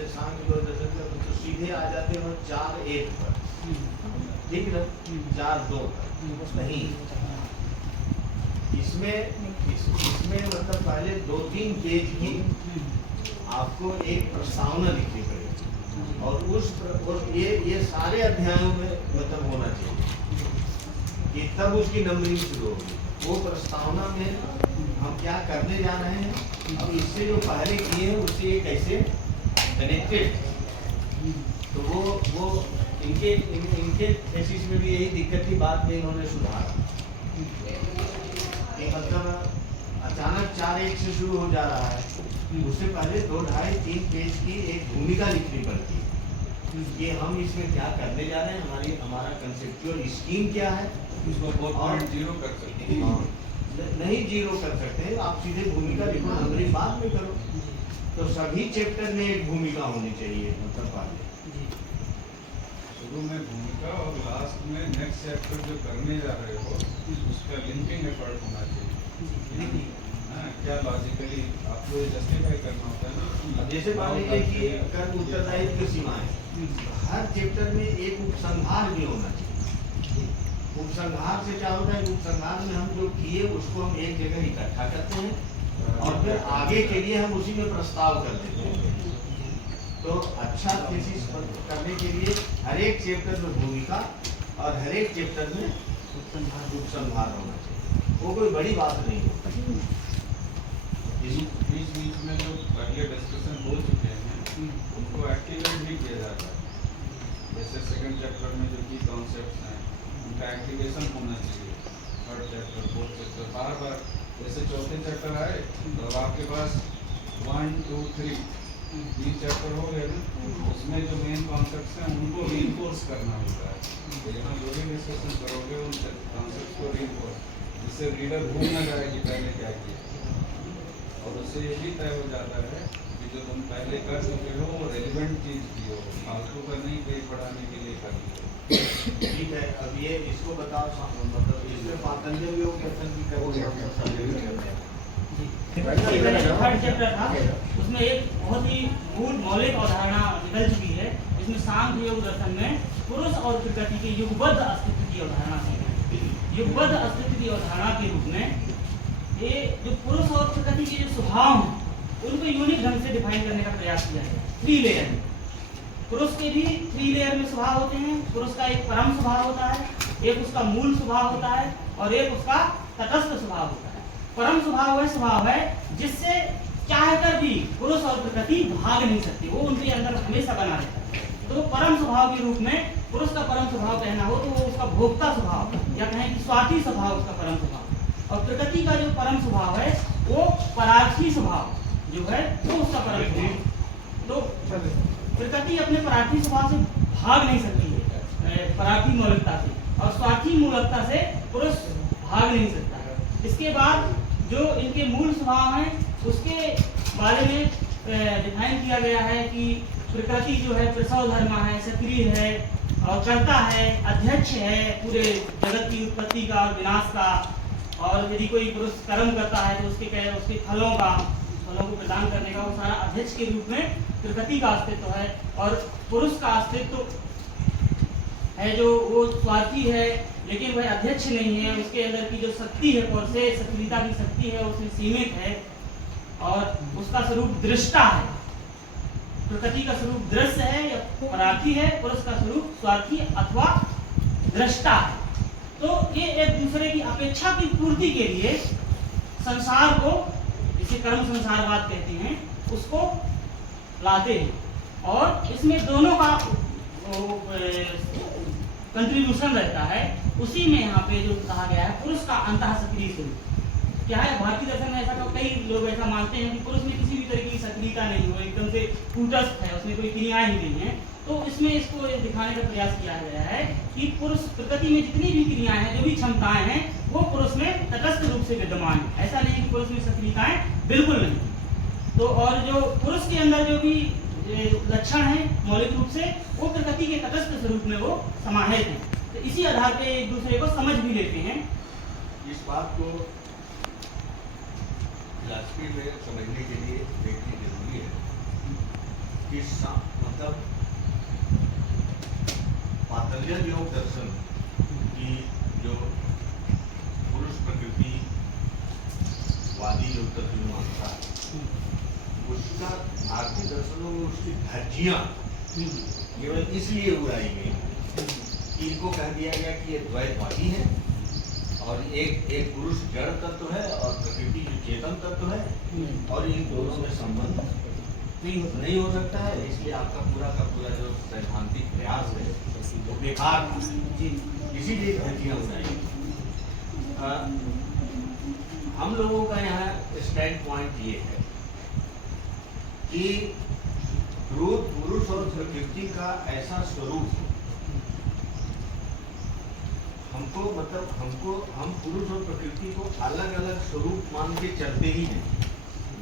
सांख्य योग दर्शन का तो सीधे आ जाते हो 4.1 पर, ठीक ना, 4.2 पर नहीं। इसमें मतलब पहले 2-3 पेज की आपको एक प्रस्तावना लिखनी पड़ेगी, और ये सारे अध्यायों में मतलब होना चाहिए कि तब उसकी नंबरिंग शुरू होगी। वो प्रस्तावना में हम क्या करने जा रहे हैं, अब इससे जो पहले किए हैं उससे ये कैसे कनेक्टेड, तो वो इनके थीसिस में भी यही दिक्कत थी, बाद में इन्होंने सुधारा कि मतलब अचानक 4:1 से शुरू हो जा रहा है, उससे पहले 2, 2.5, 3 पेज की एक भूमिका लिखनी पड़ती है कि हम इसमें क्या करने जा रहे हैं, हमारा कंसेप्चुअल स्कीम क्या है। उसको 4.0 कर सकते हैं। हाँ, नहीं 0 कर सकते हैं, आप सीधे भूमिका लिखो, नंबरिंग बाद में करो। तो सभी चैप्टर में एक भूमिका होनी चाहिए, मतलब पहले शुरू में भूमिका और लास्ट में नेक्स्ट चैप्टर जो करने जा रहे हो उसका लिंकिंग एफर्ट होना चाहिए। हाँ, क्या लॉजिकली आपको ये जस्टिफाई करना होता है ना। अब जैसे मान लीजिए कि कर्म उत्तरदायित्व की सीमाएं, हर चैप्टर में एक उपसंहार भी होना चाहिए। उपसंहार से क्या होता है, उपसंहार में हम जो किए उसको हम एक जगह इकट्ठा करते हैं और फिर आगे के लिए हम उसी में प्रस्ताव कर देते हैं। तो अच्छा थीसिस करने के लिए हर एक चैप्टर में भूमिका और हर एक चैप्टर में उपसंहार होना चाहिए, वो कोई बड़ी बात नहीं है। बीच बीच में जो पहले डिस्कशन हो चुके हैं उनको एक्टिवेट भी किया जाता है। जैसे सेकंड चैप्टर में जो की कॉन्सेप्ट्स हैं उनका एक्टिवेशन होना चाहिए। थर्ड चैप्टर, फोर्थ चैप्टर, बार बार जैसे चौथे चैप्टर आए तो अब आपके पास 1, 2, 3 3 चैप्टर हो गए ना, उसमें जो मेन कॉन्सेप्ट्स हैं उनको रीइंफोर्स करना होता है। यहाँ जो भी डिस्कशन करोगे उन कॉन्सेप्ट्स को रीइंफोर्स, जिससे रीडर भूल न जाए कि पहले क्या किया, और उससे ये भी तय हो जाता है कि जो तुम पहले कर चुके हो वो रेलिवेंट चीज़ की हो, फालतू का नहीं पेज बढ़ाने के लिए कर दी हो। ठीक है, अब ये इसको बताओ, मतलब इसमें पातंजल योग दर्शन की करोगे थर्ड चैप्टर था, उसमें एक बहुत ही मूल मौलिक अवधारणा निकल चुकी है। इसमें सांख्य योग दर्शन में पुरुष और प्रकृति के युगबद्ध अस्तित्व की अवधारणा दी है। युगबद्ध अस्तित्व की अवधारणा के रूप में ये जो पुरुष और प्रकृति के जो स्वभाव हैं उनको यूनिक ढंग से डिफाइन करने का प्रयास किया है 3 लेयर में। पुरुष के भी 3 लेयर में स्वभाव होते हैं। पुरुष का एक परम स्वभाव होता है, एक उसका मूल स्वभाव होता है और एक उसका तटस्थ स्वभाव होता है। परम स्वभाव वह स्वभाव है जिससे चाहकर भी पुरुष और प्रकृति भाग नहीं सकती, वो उनके अंदर हमेशा बना रहता है। तो परम स्वभाव के रूप में पुरुष का परम स्वभाव कहना हो तो वो उसका भोक्ता स्वभाव या कहें कि स्वार्थी स्वभाव उसका परम स्वभाव, और प्रकृति का जो परम स्वभाव है वो परार्थी स्वभाव जो है वो उसका परम स्वभाव। तो प्रकृति अपने परार्थी स्वभाव से भाग नहीं सकती है, परार्थी मौलिकता से, और स्वार्थी मूलकता से पुरुष भाग नहीं सकता है। इसके बाद जो इनके मूल स्वभाव हैं उसके बारे में डिफाइन किया गया है कि प्रकृति जो है प्रसव धर्म है, सक्रिय है और करता है, अध्यक्ष है पूरे जगत की उत्पत्ति का और विनाश का, और यदि कोई पुरुष कर्म करता है तो उसके फलों को प्रदान करने का वो सारा अध्यक्ष के रूप में प्रकृति का अस्तित्व है। और पुरुष का अस्तित्व है जो वो स्वार्थी है लेकिन वह अध्यक्ष नहीं है, उसके अंदर की जो शक्ति है पौरुषे सक्रियता की शक्ति है उसमें सीमित है और उसका स्वरूप दृष्टा है। प्रकृति का स्वरूप दृश्य है या परार्थी है, पुरुष का स्वरूप स्वार्थी अथवा दृष्टा है। तो ये एक दूसरे की अपेक्षा की पूर्ति के लिए संसार को, जिसे कर्म संसारवाद कहते हैं, उसको लाते हैं और इसमें दोनों का कंट्रीब्यूशन रहता है। उसी में यहाँ पे जो कहा गया है पुरुष का अंतः सक्रिय स्वरूप क्या है। भारतीय दर्शन में ऐसा तो कई लोग ऐसा मानते हैं कि पुरुष में किसी भी तरह की सक्रियता नहीं हो, एकदम से कूटस्थ है, उसमें कोई क्रियाएं ही नहीं है। तो इसमें इसको दिखाने का प्रयास किया गया है कि पुरुष प्रकृति में जितनी भी क्रियाएं हैं, जो भी क्षमताएं हैं, वो पुरुष में तटस्थ रूप से विद्यमान है। ऐसा नहीं कि पुरुष में सक्रियताएं बिल्कुल नहीं। तो और जो पुरुष के अंदर जो भी लक्षण है मौलिक रूप से वो प्रकृति के तटस्थ स्वरूप में वो समाहित है। तो इसी आधार पे एक दूसरे को समझ भी लेते हैं। इस बात को फिलॉसफी में समझने के लिए देखना जरूरी है कि मतलब पातंजल योग दर्शन की जो पुरुष प्रकृति वादी योग दर्शन मानता है उसका भारतीय दर्शनों में उसकी धज्जियां केवल इसलिए उड़ाई गई कि इनको कह दिया गया कि ये द्वैतवादी है और एक पुरुष जड़ तत्व है और प्रकृति जो चेतन तत्व है और इन दोनों में संबंध नहीं हो सकता है। इसलिए आपका पूरा का पूरा जो सैद्धांतिक प्रयास है बेकार जी इसीलिए धज्जियां उड़ाई। हम लोगों का यहाँ स्टैंड पॉइंट ये है कि पुरुष और प्रकृति का ऐसा स्वरूप हम पुरुष और प्रकृति को अलग अलग स्वरूप मान के चलते ही नहीं,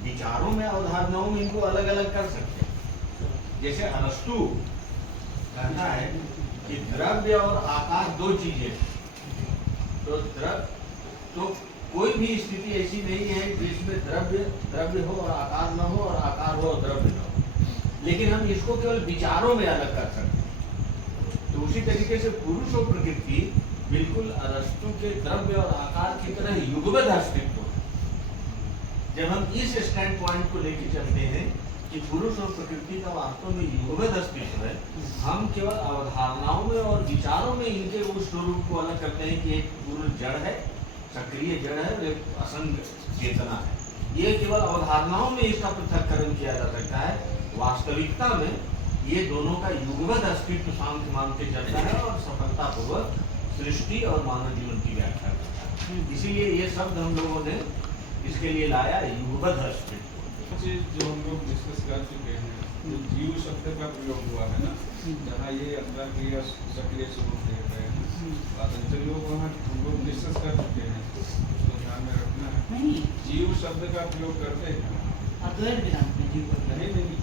विचारों में अवधारणाओं में इनको अलग अलग कर सकते हैं। जैसे अरस्तु कहता है कि द्रव्य और आकार दो चीजें, तो कोई भी स्थिति ऐसी नहीं है जिसमें द्रव्य हो और आकार न हो और आकार हो और द्रव्य न हो, लेकिन हम इसको केवल विचारों में अलग कर सकते हैं। तो उसी तरीके से पुरुष और प्रकृति बिल्कुल अरस्तु के द्रव्य और आकार की तरह युगपत अस्तित्व है। जब हम इस स्टैंड पॉइंट को लेकर चलते हैं कि पुरुष और प्रकृति का वास्तव में युगपत अस्तित्व है, हम केवल अवधारणाओं में और विचारों में इनके उस स्वरूप को अलग करते हैं कि एक पुरुष जड़ है, सक्रिय जड़ है और एक असंग चेतना है। ये केवल अवधारणाओं में इसका पृथक्करण किया जा सकता है। वास्तविकता में ये दोनों का युगपत अस्तित्व सांख्य मान के चलता है और सफलतापूर्वक सृष्टि और मानव जीवन की व्याख्या करता है। इसीलिए ये शब्द हम लोगों ने इसके लिए लाया युगपत अस्तित्व। चीज जो हम लोग डिस्कस कर चुके हैं, जो जीव शब्द का प्रयोग हुआ है ना, जहाँ ये अंतर्क्रिया सक्रिय स्वरूप देख रहे हैं, पातंजलि योग वहाँ हम लोग डिस्कस कर चुके हैं, उसको ध्यान में रखना है। नहीं जीव शब्द का प्रयोग करते हैं अद्वैत वेदांत में जीव का नहीं नहीं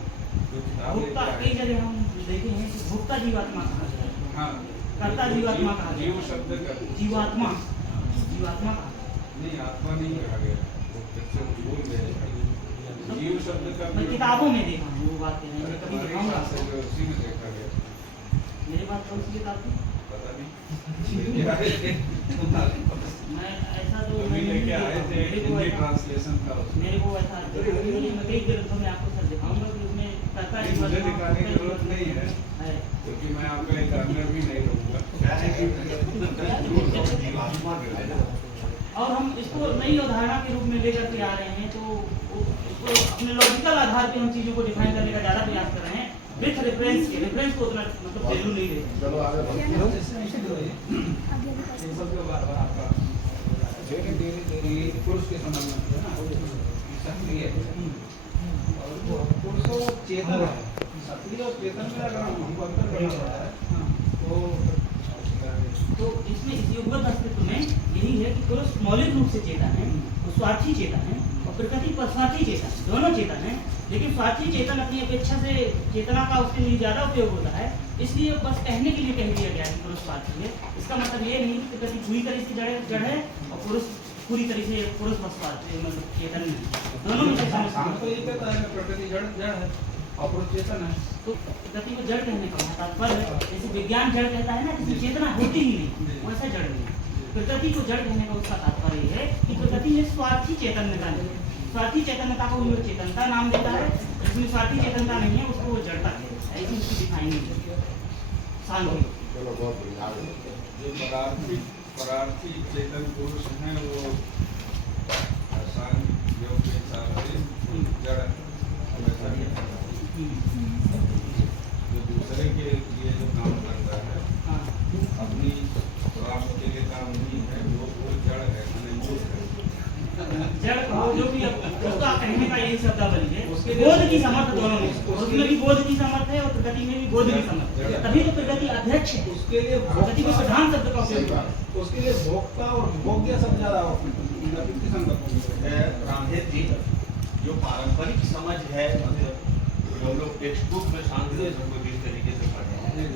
जो किताब भुक्ता, लेके कई आए। जगह हम देखे हैं कि भुक्ता जीवात्मा कहा गया है। हाँ, कर्ता जीवात्मा कहा गया जीव है। शब्द का जीवात्मा जीवात्मा कहा गया नहीं, आत्मा नहीं कहा गया, वो कैसे बोल रहे हैं। जीव शब्द का है। मैं किताबों में देखा हूँ वो बात कह रहे हैं, अरे कभी तुम्हारी दिखाऊंगा बात है, उसी में देखा गया, मेरी बात कौन सी किताब थी? पता नहीं क्या है तुम्हारे पास। मैं ऐसा तो अभी लेके आए थे, मेरे को हिंदी ऐसा- ट्रांसलेशन था उसमें। मेरे को ऐसा मैं कई ग्रंथों में आपको सर दिखाऊंगा कि उसमें कर्ता नहीं, मुझे जीवात्मा दिखाने की जरूरत नहीं है, है। क्योंकि मैं आपका एक कार्नर भी नहीं रहूंगा। क्या है कि जीवात्मा जो है ना, और हम इसको नई अवधारणा के रूप में लेकर के आ रहे हैं, तो उसको अपने लॉजिकल आधार पे हम चीजों को डिफाइन करने का ज़्यादा प्रयास कर रहे हैं, विथ रेफरेंस के। रेफरेंस को उतना मतलब वैल्यू नहीं दे रहे। चलो आगे बढ़ते हैं। पुरुष के संबंध में है ना, सक्रिय और पुरुषों चेतन है, सक्रिय और चेतन में अगर हमको अंतर करना पड़ता है तो इसमें इस युगपत अस्तित्व में यही है कि पुरुष मौलिक रूप से चेतन है, वो स्वार्थी चेतन है, और प्रकृति स्वार्थी चेतन, दोनों चेतन है। लेकिन स्वार्थी चेतन अपनी अपेक्षा से चेतना का उसके लिए ज्यादा उपयोग होता है, इसलिए बस कहने के लिए कह दिया गया कि पुरुष स्वार्थी है। इसका मतलब ये नहीं कि प्रकृति पूरी तरह से जड़ है और पुरुष पूरी तरह से पुरुष बस स्वार्थी मतलब चेतन नहीं, दोनों में से शाम को ये कहता है कि प्रकृति जड़ जड़ है और पुरुष चेतन है। तो प्रकृति को जड़ कहने का तात्पर्य है, जैसे विज्ञान जड़ कहता है ना, जिसमें चेतना होती ही नहीं, वैसा जड़ नहीं। प्रकृति को जड़ कहने का उसका तात्पर्य है कि प्रकृति में स्वार्थी चैतन्यता नहीं है। स्वार्थी चैतन्यता को वो चेतनता नाम देता है, जिसमें स्वार्थी चेतनता नहीं है उसको वो जड़ता कहता है। ऐसी उसकी डिफाइनिंग है सांख्य। चलो बहुत बढ़िया, आगे बढ़ते हैं। जो परार्थी चेतन पुरुष हैं वो सांख्य योग के हिसाब से जड़ हमेशा नहीं है। जो दूसरे के लिए जो काम करता है हाँ, अपनी प्राप्ति के लिए काम नहीं है, वो जड़ है, अनंत है। जड़ कहो जो भी, उसका कहने का यही शब्दावली है। बोध की समर्थ दोनों में, उसमें भी बोध की समर्थ है और प्रकृति में भी बोध की समर्थ है, तभी तो प्रकृति अध्यक्ष है। उसके लिए प्रकृति को प्रधान शब्द का उपयोग है। उसके लिए भोक्ता और भोग्य सब ज्यादा रामहेत जी, जो पारंपरिक समझ है, मतलब जो हम लोग टेक्स्ट बुक में सांख्य को जिस तरीके से पढ़े हैं,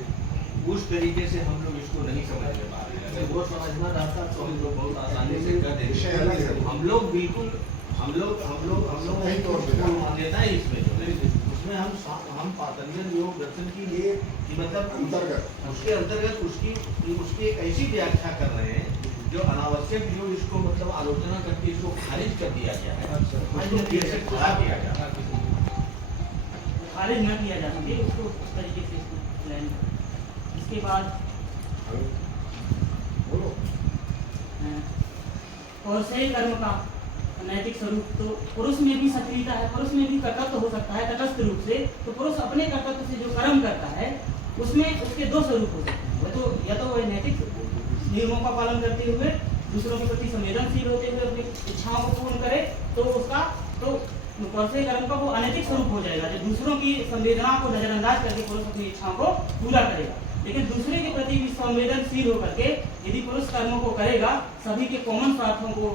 उस तरीके से हम लोग इसको नहीं समझ पा रहे हैं। अगर वो समझना रहता तो हम लोग बहुत आसानी से कर विषय अलग है। देते। हम लोग बिल्कुल हम लोग सही तौर पे मान्यता है इसमें जो है, उसमें हम पातंजल योग दर्शन की लिए कि मतलब अंतर्गत उसके अंतर्गत उसकी एक ऐसी व्याख्या कर रहे हैं जो अनावश्यक जो इसको मतलब आलोचना करके इसको खारिज कर दिया गया है, उसको फिर से खुला दिया गया है। खारिज न किया जा सके उसको उस तरीके से इसको प्लान करें। इसके बाद बोलो। कौशल कर्म का नैतिक स्वरूप, तो पुरुष में भी सक्रियता है, पुरुष में भी कर्तव्य हो सकता है तटस्थ रूप से। तो पुरुष अपने कर्तव्य से जो कर्म करता है उसमें उसके दो स्वरूप होते हैं। वह तो या तो वह नैतिक नियमों का पालन करते हुए दूसरों के प्रति संवेदनशील होते हुए अपनी इच्छाओं को पूर्ण करे, तो उसका तो पौरुषेय कर्म का वो अनैतिक स्वरूप हो जाएगा, जो दूसरों की संवेदना को नजरअंदाज करके पुरुष अपनी इच्छाओं को पूरा करेगा। लेकिन दूसरे के प्रति भी संवेदनशील होकर के यदि पुरुष कर्मों को करेगा, सभी के कॉमन स्वार्थों को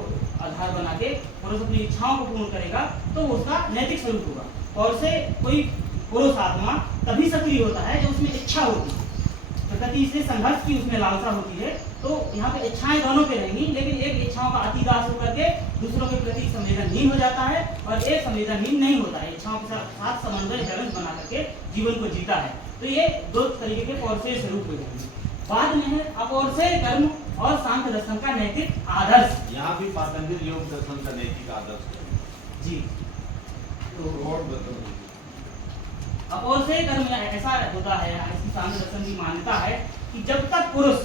आधार बना के पुरुष अपनी इच्छाओं को पूर्ण करेगा, तो उसका नैतिक स्वरूप होगा। और से कोई पुरुष आत्मा तभी सक्रिय होता है जो उसमें इच्छा होती है, प्रकृति से संघर्ष की उसमें लालसा होती है। तो यहाँ पे इच्छाएं दोनों पे रहेंगी, लेकिन एक इच्छाओं का अतिदास होकर के दूसरों के प्रति संवेदनहीन हो जाता है और एक संवेदनहीन नहीं होता है, इच्छाओं के साथ समन्वय बैलेंस बना करके जीवन को जीता है। तो ये दो तरीके के पौरुषेय स्वरूप हो जाएंगे। बाद में है अपौरुषेय कर्म और सांख्य दर्शन का नैतिक आदर्श। यहाँ भी पातंजल योग दर्शन का नैतिक आदर्श है जी, तो और बताओ। अपौरुषेय कर्म ऐसा होता है, ऐसी सांख्य दर्शन की मान्यता है कि जब तक पुरुष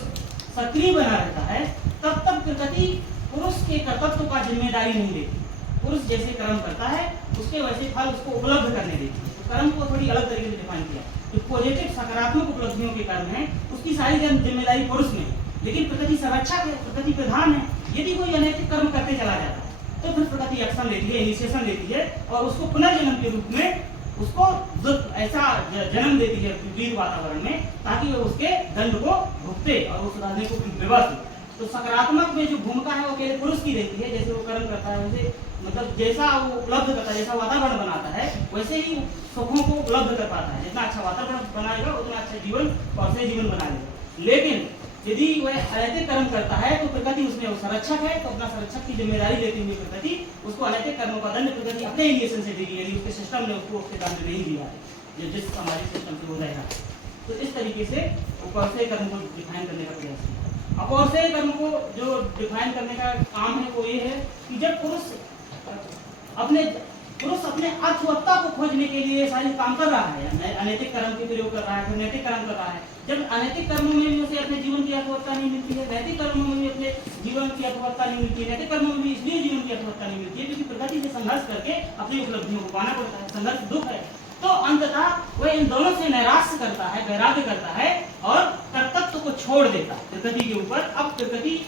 सक्रिय बना रहता है तब तक प्रकृति पुरुष के कर्तव्य का जिम्मेदारी नहीं देती। पुरुष जैसे कर्म करता है उसके वैसे फल उसको उपलब्ध करने देती है। तो कर्म को थोड़ी अलग तरीके से डिफाइन किया, जो पॉजिटिव सकारात्मक उपलब्धियों के कर्म है उसकी सारी जिम्मेदारी पुरुष में है, लेकिन प्रकृति संरक्षक है, प्रकृति प्रधान है। यदि कोई अनैतिक कर्म करते चला जाता है तो फिर प्रकृति एक्शन लेती है, इनिशिएशन लेती है और उसको पुनर्जन्म के रूप में उसको ऐसा जन्म देती है विपरीत वातावरण में, ताकि वो उसके दंड को भुगते और उस सुधारने को विवश हो। तो सकारात्मक में जो भूमिका है वो अकेले पुरुष की रहती है, जैसे वो कर्म करता है वैसे मतलब जैसा वो उपलब्ध करता है, जैसा वातावरण बनाता है वैसे ही सुखों को उपलब्ध कर पाता है। जितना अच्छा वातावरण बनाएगा उतना अच्छा जीवन और सही जीवन बना लेगा। लेकिन यदि वह अनैतिक कर्म करता है तो प्रकृति उसमें वो संरक्षक है, तो अपना संरक्षक की जिम्मेदारी लेती हुई प्रकृति उसको अनैतिक कर्मों का दंड प्रकृति अपने इनिशिएशन से देगी, यदि उसके सिस्टम ने उसको उसके दंड नहीं दिया है जिस सामाजिक सिस्टम से हो जाएगा। तो इस तरीके से अपौरुषेय कर्म को डिफाइन करने का प्रयास किया। अपौरुषेय कर्म को जो डिफाइन करने का काम है वो ये है कि जब पुरुष अपने अर्थवत्ता को खोजने के लिए सारी काम कर रहा है, अनैतिक कर्म के प्रयोग कर रहा है, फिर नैतिक कर्म कर रहा है। जब अनैतिक कर्मों में भी उसे अपने जीवन की अर्थवत्ता नहीं मिलती है, नैतिक कर्मों में भी अपने जीवन की अर्थवत्ता नहीं मिलती है, नैतिक कर्मों में भी इसलिए जीवन की अर्थवत्ता नहीं मिलती है क्योंकि प्रकृति से संघर्ष करके अपनी उपलब्धियों को पाना पड़ता है, संघर्ष दुख है। तो अंततः वह इन दोनों से नैराश्य करता है, वैराग्य करता है और कर्तव्य को छोड़ देता है प्रकृति के ऊपर। अब प्रकृति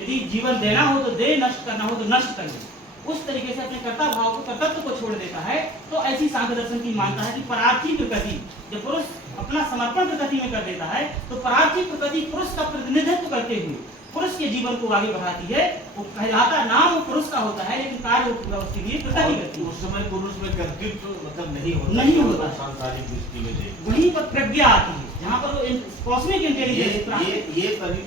यदि जीवन देना हो तो दे, नष्ट करना हो तो नष्ट कर दे, उस तरीके से अपने कर्ता भाव को कर्तव्य को छोड़ देता है। तो ऐसी सांख्य दर्शन की मानता है कि परार्थी प्रकृति, जब पुरुष अपना समर्पण प्रकृति में कर देता है तो परार्थी प्रकृति पुरुष का प्रतिनिधित्व करते हुए पुरुष के जीवन को आगे बढ़ाती है। वो कहलाता नाम वो पुरुष का होता है, लेकिन कार्य पूरा उसके लिए प्रकृति करती है। उस समय पुरुष में कर्तृत्व मतलब नहीं होता सांसारिक दृष्टि में देख, वहीं पर प्रज्ञा आती है, जहाँ पर कॉस्मिक इंटेलिजेंस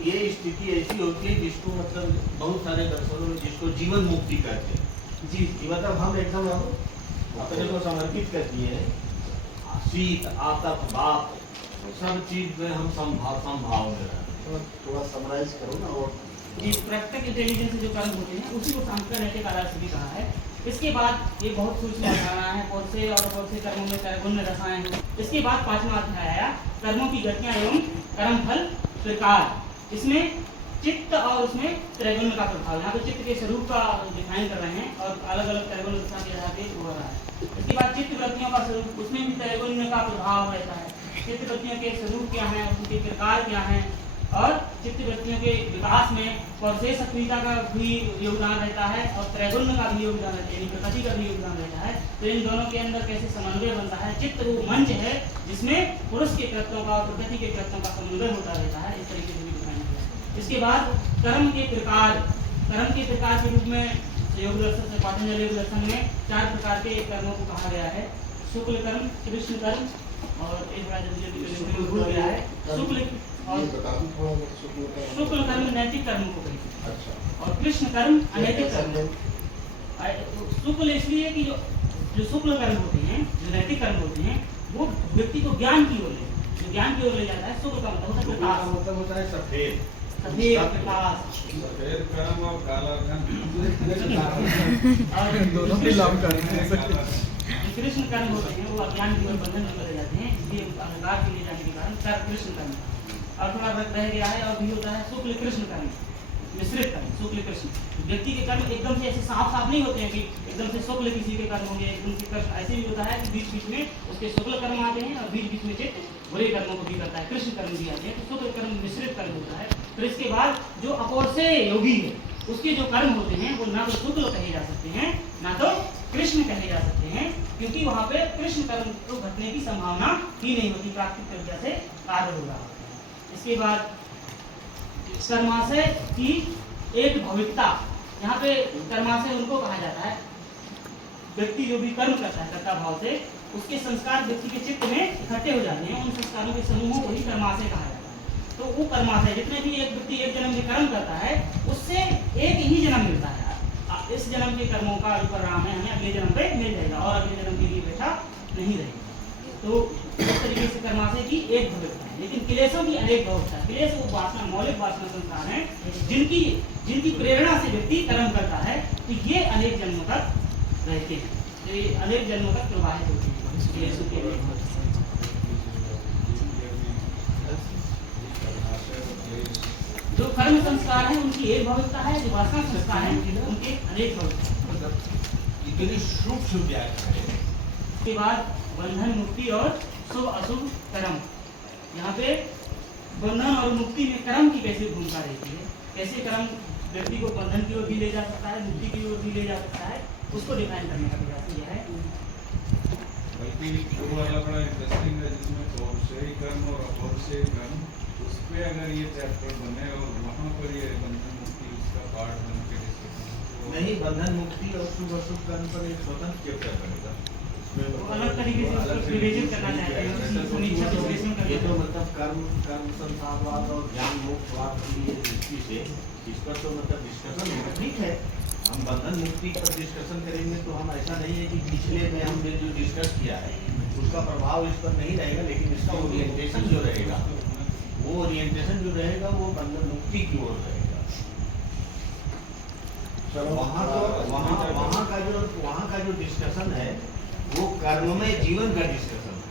ये स्थिति ऐसी होती है जिसको मतलब बहुत सारे दर्शनों में जिसको जीवन मुक्ति कहते हैं। जी, मतलब हम एकदम अपने को समर्पित कर दिए, शीत आतप बाप सब चीज में हम संभाव में रहते हैं। थोड़ा समराइज करो ना। और ये प्रैक्टिकल इंटेलिजेंस से जो कर्म होते हैं उसी को सांख्य नैतिक आदर्श भी कहा है। इसके बाद ये बहुत सूक्ष्म अवधारणा है, पौरुषेय और अपौरुषेय कर्मों में त्रैगुण्य रसायन है। इसके बाद 5वां अध्याय आया कर्मों की गतियां एवं कर्म फल प्रकार। इसमें चित्त और उसमें त्रैगुण्य का प्रभाव, यहाँ पे चित्त के स्वरूप का डिफाइन कर रहे हैं और अलग अलग त्रैगुण्य दशा के आधार पे हो रहा है। इसके बाद चित्त वृत्तियों का स्वरूप, उसमें भी त्रैगुण्य का प्रभाव रहता है। चित्त वृत्तियों के स्वरूप क्या है, उनके प्रकार क्या है और चित्त वृत्तियों के विकास में पौरुषेय सक्रियता का भी योगदान रहता है और त्रैगुण्य का भी योगदान रहता है, यानी प्रकृति का भी योगदान रहता है। तो इन दोनों के अंदर कैसे समन्वय बनता है। चित्त वो मंच है जिसमें पुरुष के कृत्यों का और प्रकृति के कृत्यों का समन्वय होता रहता है। इस तरीके से भी डिफाइन किया। इसके बाद कर्म के प्रकार के रूप में योग दर्शन से पातंजल योग दर्शन में 4 प्रकार के कर्मों को कहा गया है। शुक्ल कर्म, कृष्ण कर्म और एक बड़ा जल्दी भूल गया है शुक्ल और शुक्ल कर्म नैतिक कर्म को कहते हैं और कृष्ण कर्म अनैतिक कर्म। शुक्ल इसलिए कि जो शुक्ल कर्म होते हैं, जो नैतिक कर्म होते हैं, वो व्यक्ति को ज्ञान की ओर ले जाता है। शुक्ल का मतलब होता है सफेद प्रकाश, सफेद कर्म और काला दोनों भी लाभकारी हैं। कृष्ण कर्म होते हैं वो अज्ञान की ओर बंधन में चले जाते हैं, इसलिए अंधकार के लिए जाने के कारण कृष्ण कर्म। और थोड़ा रह गया है और भी होता है शुक्ल कृष्ण कर्म। मिश्रित कर्म, शुक्ल कृष्ण। व्यक्ति के कर्म एकदम से ऐसे साफ साफ नहीं होते हैं कि एकदम से शुक्ल किसी के कर्म होंगे, एकदम से कृष्ण। ऐसे भी होता है कि बीच बीच में उसके शुक्ल कर्म आते हैं और बीच बीच में चित्त बुरे कर्मों को भी करता है, कृष्ण कर्म भी आते हैं। तो शुक्ल कर्म मिश्रित कर्म होता है। फिर इसके बाद जो अपौरुषेय योगी है उसके जो कर्म होते हैं वो ना तो शुक्ल कहे जा सकते हैं ना तो कृष्ण कहे जा सकते हैं, क्योंकि वहां पे कृष्ण कर्म को घटने की संभावना ही नहीं होती, प्राकृतिक प्रज्ञा से कार्य हो रहा होता है। इसके बाद कर्माशय की एक भौतिकता, यहाँ पे कर्माशय उनको कहा जाता है व्यक्ति जो भी कर्म करता है कर्ता भाव से, उसके संस्कार व्यक्ति के चित्त में इकट्ठे हो जाते हैं, उन संस्कारों के समूहों को ही कर्माशय कहा जाता है। तो वो कर्माशय जितने भी एक व्यक्ति एक जन्म में कर्म करता है उससे एक ही जन्म मिलता है। इस जन्म के कर्मों का जो परिणाम है हमें अगले जन्म पे मिल जाएगा और अगले जन्म के लिए बैठा नहीं रहेगा। तो इस तरीके से कर्माशय की एक भविष्यता है, लेकिन क्लेशों की अनेक भविष्यता है। क्लेश वो वासना, मौलिक वासना संस्कार है जिनकी प्रेरणा से व्यक्ति कर्म करता है, तो ये अनेक जन्मों तक रहते हैं, ये अनेक जन्मों तक प्रवाहित होते हैं क्लेशों के लिए। जो कर्म संस्कार है उनकी एक भविष्यता है, जो वासना संस्कार है उनके अनेक भविष्यता है। इतनी सूक्ष्म व्याख्या है। उसके बाद बंधन मुक्ति और शुभ अशुभ कर्म। यहाँ पे बंधन और मुक्ति में कर्म की कैसे भूमिका रहती है, कैसे कर्म व्यक्ति को बंधन की ओर भी ले जा सकता है, मुक्ति की ओर भी ले जा सकता है, उसको डिफाइन करने का प्रयास किया है। बल्कि वो वाला बड़ा इंटरेस्टिंग है जिसमें पौरुषेय कर्म और अपौरुषेय कर्म, उसमें अगर ये चैप्टर बने और वहाँ पर ये बंधन मुक्ति उसका पार्ट बन के डिस्कशन नहीं, बंधन मुक्ति और शुभ अशुभ कर्म पर एक स्वतंत्र चर्चा करेगा। अलग तरीके से उसको विवेचित करना चाहते हैं, उसकी समीक्षा विश्लेषण करना ये तो चाहते हैं। मतलब कर्म संसारवाद और ज्ञान मोक्षवाद की ये दृष्टि से इस पर तो मतलब डिस्कशन होगा। ठीक है, हम बंधन मुक्ति पर डिस्कशन करेंगे तो हम ऐसा नहीं है कि पिछले में हमने जो डिस्कस किया है उसका प्रभाव इस पर नहीं रहेगा, लेकिन इसका ओरिएंटेशन जो रहेगा वो बंधन मुक्ति की ओर रहेगा। वहाँ का जो डिस्कशन है वो कर्ममय जीवन का डिस्कशन है।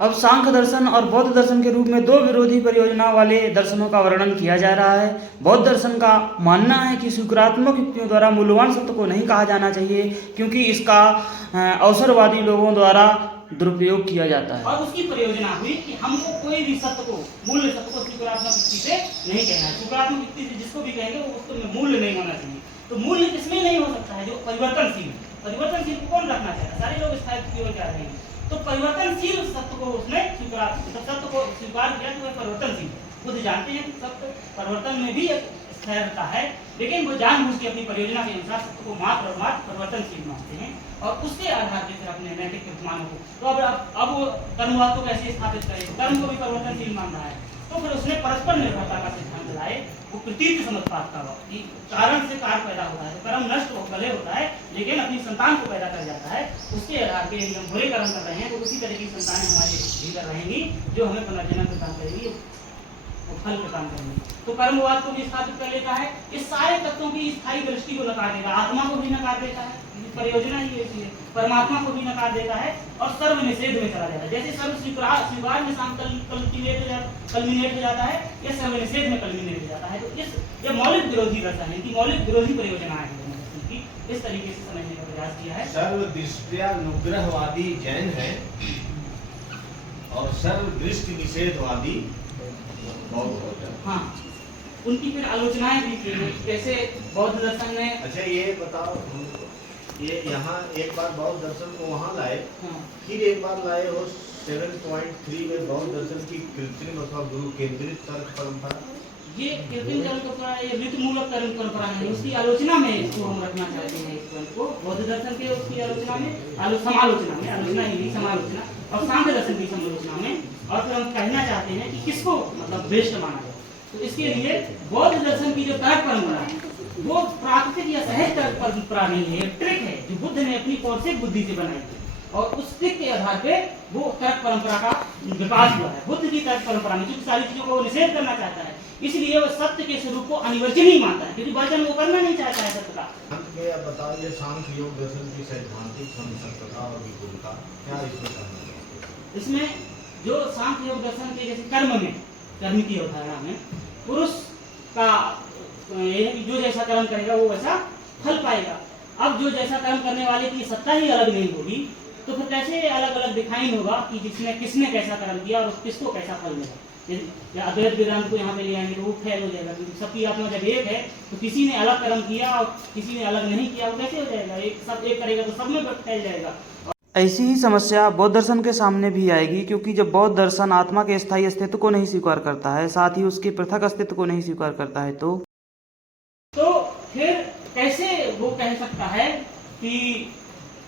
अब सांख्य दर्शन और बौद्ध दर्शन के रूप में दो विरोधी परियोजना वाले दर्शनों का वर्णन किया जा रहा है। बौद्ध दर्शन का मानना है कि स्वीकारात्मक युक्तियों द्वारा मूल्यवान सत्य को नहीं कहा जाना चाहिए, क्योंकि इसका अवसरवादी लोगों द्वारा दुरुपयोग किया जाता है। और उसकी प्रयोजना हुई कि हमको कोई भी सत्य को, मूल्य सत्य को स्वीकारात्मक युक्ति से नहीं कहना है। स्वीकारात्मक युक्ति से जिसको भी कहेंगे वो उसको मूल्य नहीं होना चाहिए। तो मूल्य किसमें नहीं हो सकता है? जो परिवर्तनशील है। परिवर्तनशील को कौन रखना चाहता है? सारे लोग स्थायित्व की ओर जा रहे हैं। तो परिवर्तनशील सत्य को उसने स्वीकार, सत्य को स्वीकार किया तो वह परिवर्तनशील है। खुद जानते हैं सत्य परिवर्तन में भी स्थैर्यता है, लेकिन वो जानबूझ के अपनी परियोजना के अनुसार सत्य को मात्र और मात्र परिवर्तनशील मानते हैं और उसके आधार पर फिर अपने नैतिक प्रतिमानों को। तो अब वो कर्मवाद को कैसे स्थापित करे? कर्म को भी परिवर्तनशील मान रहा है, तो फिर उसने परस्पर निर्भरता का सिद्धांत लाए। वो प्रतीत समुत्पाद का कि कारण से कार्य पैदा होता है, तो कर्म नष्ट भले होता है लेकिन अपनी संतान को पैदा कर जाता है। उसके आधार पर यदि हम बुरे कर्म कर रहे हैं तो उसी तरह की संतानें हमारे भीतर रहेंगी जो हमें पुनर्जन्म प्रदान करेगी, वो फल प्रदान करेंगे। तो कर्मवाद को भी स्थापित कर लेता है। इस सारे तत्वों की स्थायी दृष्टि को नकार देगा, आत्मा को भी नकार देता है, परियोजना ही ऐसी है, परमात्मा को भी नकार देता है और सर्व निषेध में चला जाता है। जैसे सर्व स्वीकार में कल्मिनेट हो जाता है या सर्व निषेध में कल्मिनेट हो जाता है। तो ये मौलिक विरोधी दर्शन है कि मौलिक विरोधी परियोजनाएं हैं की, इस तरीके से समझने का प्रयास किया है। सर्वदृष्टिया अनुग्रहवादी जैन है और सर्वदृष्टि निषेधवादी बौद्ध। हाँ, उनकी फिर आलोचनाएं भी की है, जैसे बौद्ध दर्शन में। अच्छा ये बताओ, ये यहाँ एक बार बौद्ध दर्शन को वहाँ लाए, हाँ, फिर एक बार लाए हो 7.3 में बौद्ध दर्शन की कृत्रिम अथवा गुरु केंद्रित तर्क परंपरा। ये कृत्रिम तर्क परंपरा, ये रीतिमूलक तर्क परंपरा है, उसकी आलोचना में इसको हम रखना चाहते हैं। इस पॉइंट को बौद्ध दर्शन के उसकी आलोचना में, समालोचना में, आलोचना ही नहीं समालोचना, और सांख्य दर्शन की समालोचना में। और फिर हम कहना चाहते हैं कि किसको मतलब श्रेष्ठ माना जाए। तो इसके लिए बौद्ध दर्शन की जो तर्क परंपरा है वो प्राकृतिक या सहज तर्क परंपरा नहीं है, ट्रिक है जो बुद्ध ने अपनी कौशिक बुद्धि से बनाई थी और उस ट्रिक के आधार पे वो तर्क परंपरा का विकास हुआ है। बुद्ध की तर्क परंपरा में जो सारी चीजों को निषेध करना चाहता है, इसलिए वो सत्य के स्वरूप को अनिवार्य मानता है, क्योंकि वचन वो करना नहीं चाहता है सत्य का। अंत में आप बताइए सांख्य योग दर्शन की सैद्धांतिक समसत्ता और विपुलता क्या इसमें करना है? इसमें जो सांख्य योग दर्शन के जैसे कर्म में, कर्म की अवधारणा में पुरुष का ये है कि जो जैसा कर्म करेगा वो वैसा फल पाएगा। अब जो जैसा कर्म करने वाले की सत्ता ही अलग नहीं होगी तो फिर कैसे अलग अलग डिफाइन होगा कि किसने कैसा कर्म किया और किसको कैसा फल मिला। या अद्वैत वेदांत को यहाँ पे ले आएंगे तो वो फेल हो जाएगा, क्योंकि सबकी आत्मा जब एक है तो किसी ने अलग कर्म किया और किसी ने अलग नहीं किया, वो कैसे हो जाएगा? एक सब एक करेगा तो सब में फैल जाएगा। ऐसी ही समस्या बौद्ध दर्शन के सामने भी आएगी, क्योंकि जब बौद्ध दर्शन आत्मा के स्थायी अस्तित्व को नहीं स्वीकार करता है, साथ ही उसके पृथक अस्तित्व को नहीं स्वीकार करता है, तो फिर कैसे वो कह सकता है कि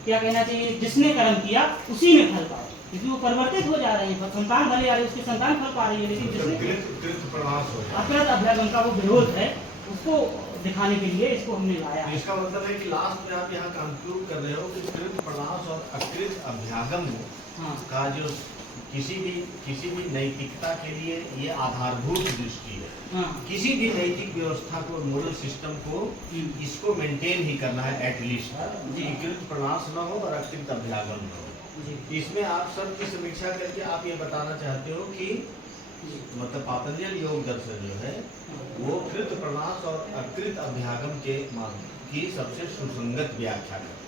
क्या कहना चाहिए, जिसने कर्म किया उसी ने फल पाया, क्योंकि वो परिवर्तित हो जा रहे हैं, संतान भले आ रही है, उसकी संतान फल पा रही है, लेकिन जिसने अकृत अभ्यागम का वो विरोध है उसको दिखाने के लिए इसको हमने लाया है। इसका मतलब है कि लास्ट में आप यहाँ कंक्लूड कर रहे हो कि कृत प्रणाश और अकृत अभ्यागम का जो किसी भी नैतिकता के लिए ये आधारभूत दृष्टि है। किसी भी नैतिक व्यवस्था को, मोरल सिस्टम को इसको मेंटेन ही करना है एटलीस्ट, कृत प्रणाश न हो और अकृत अभ्यागम न हो। इसमें आप सबकी समीक्षा करके आप ये बताना चाहते हो कि मतलब पातंजल योग दर्शन जो है वो कृत प्रणाश और अकृत अभ्यागम के की सबसे सुसंगत व्याख्या करता है।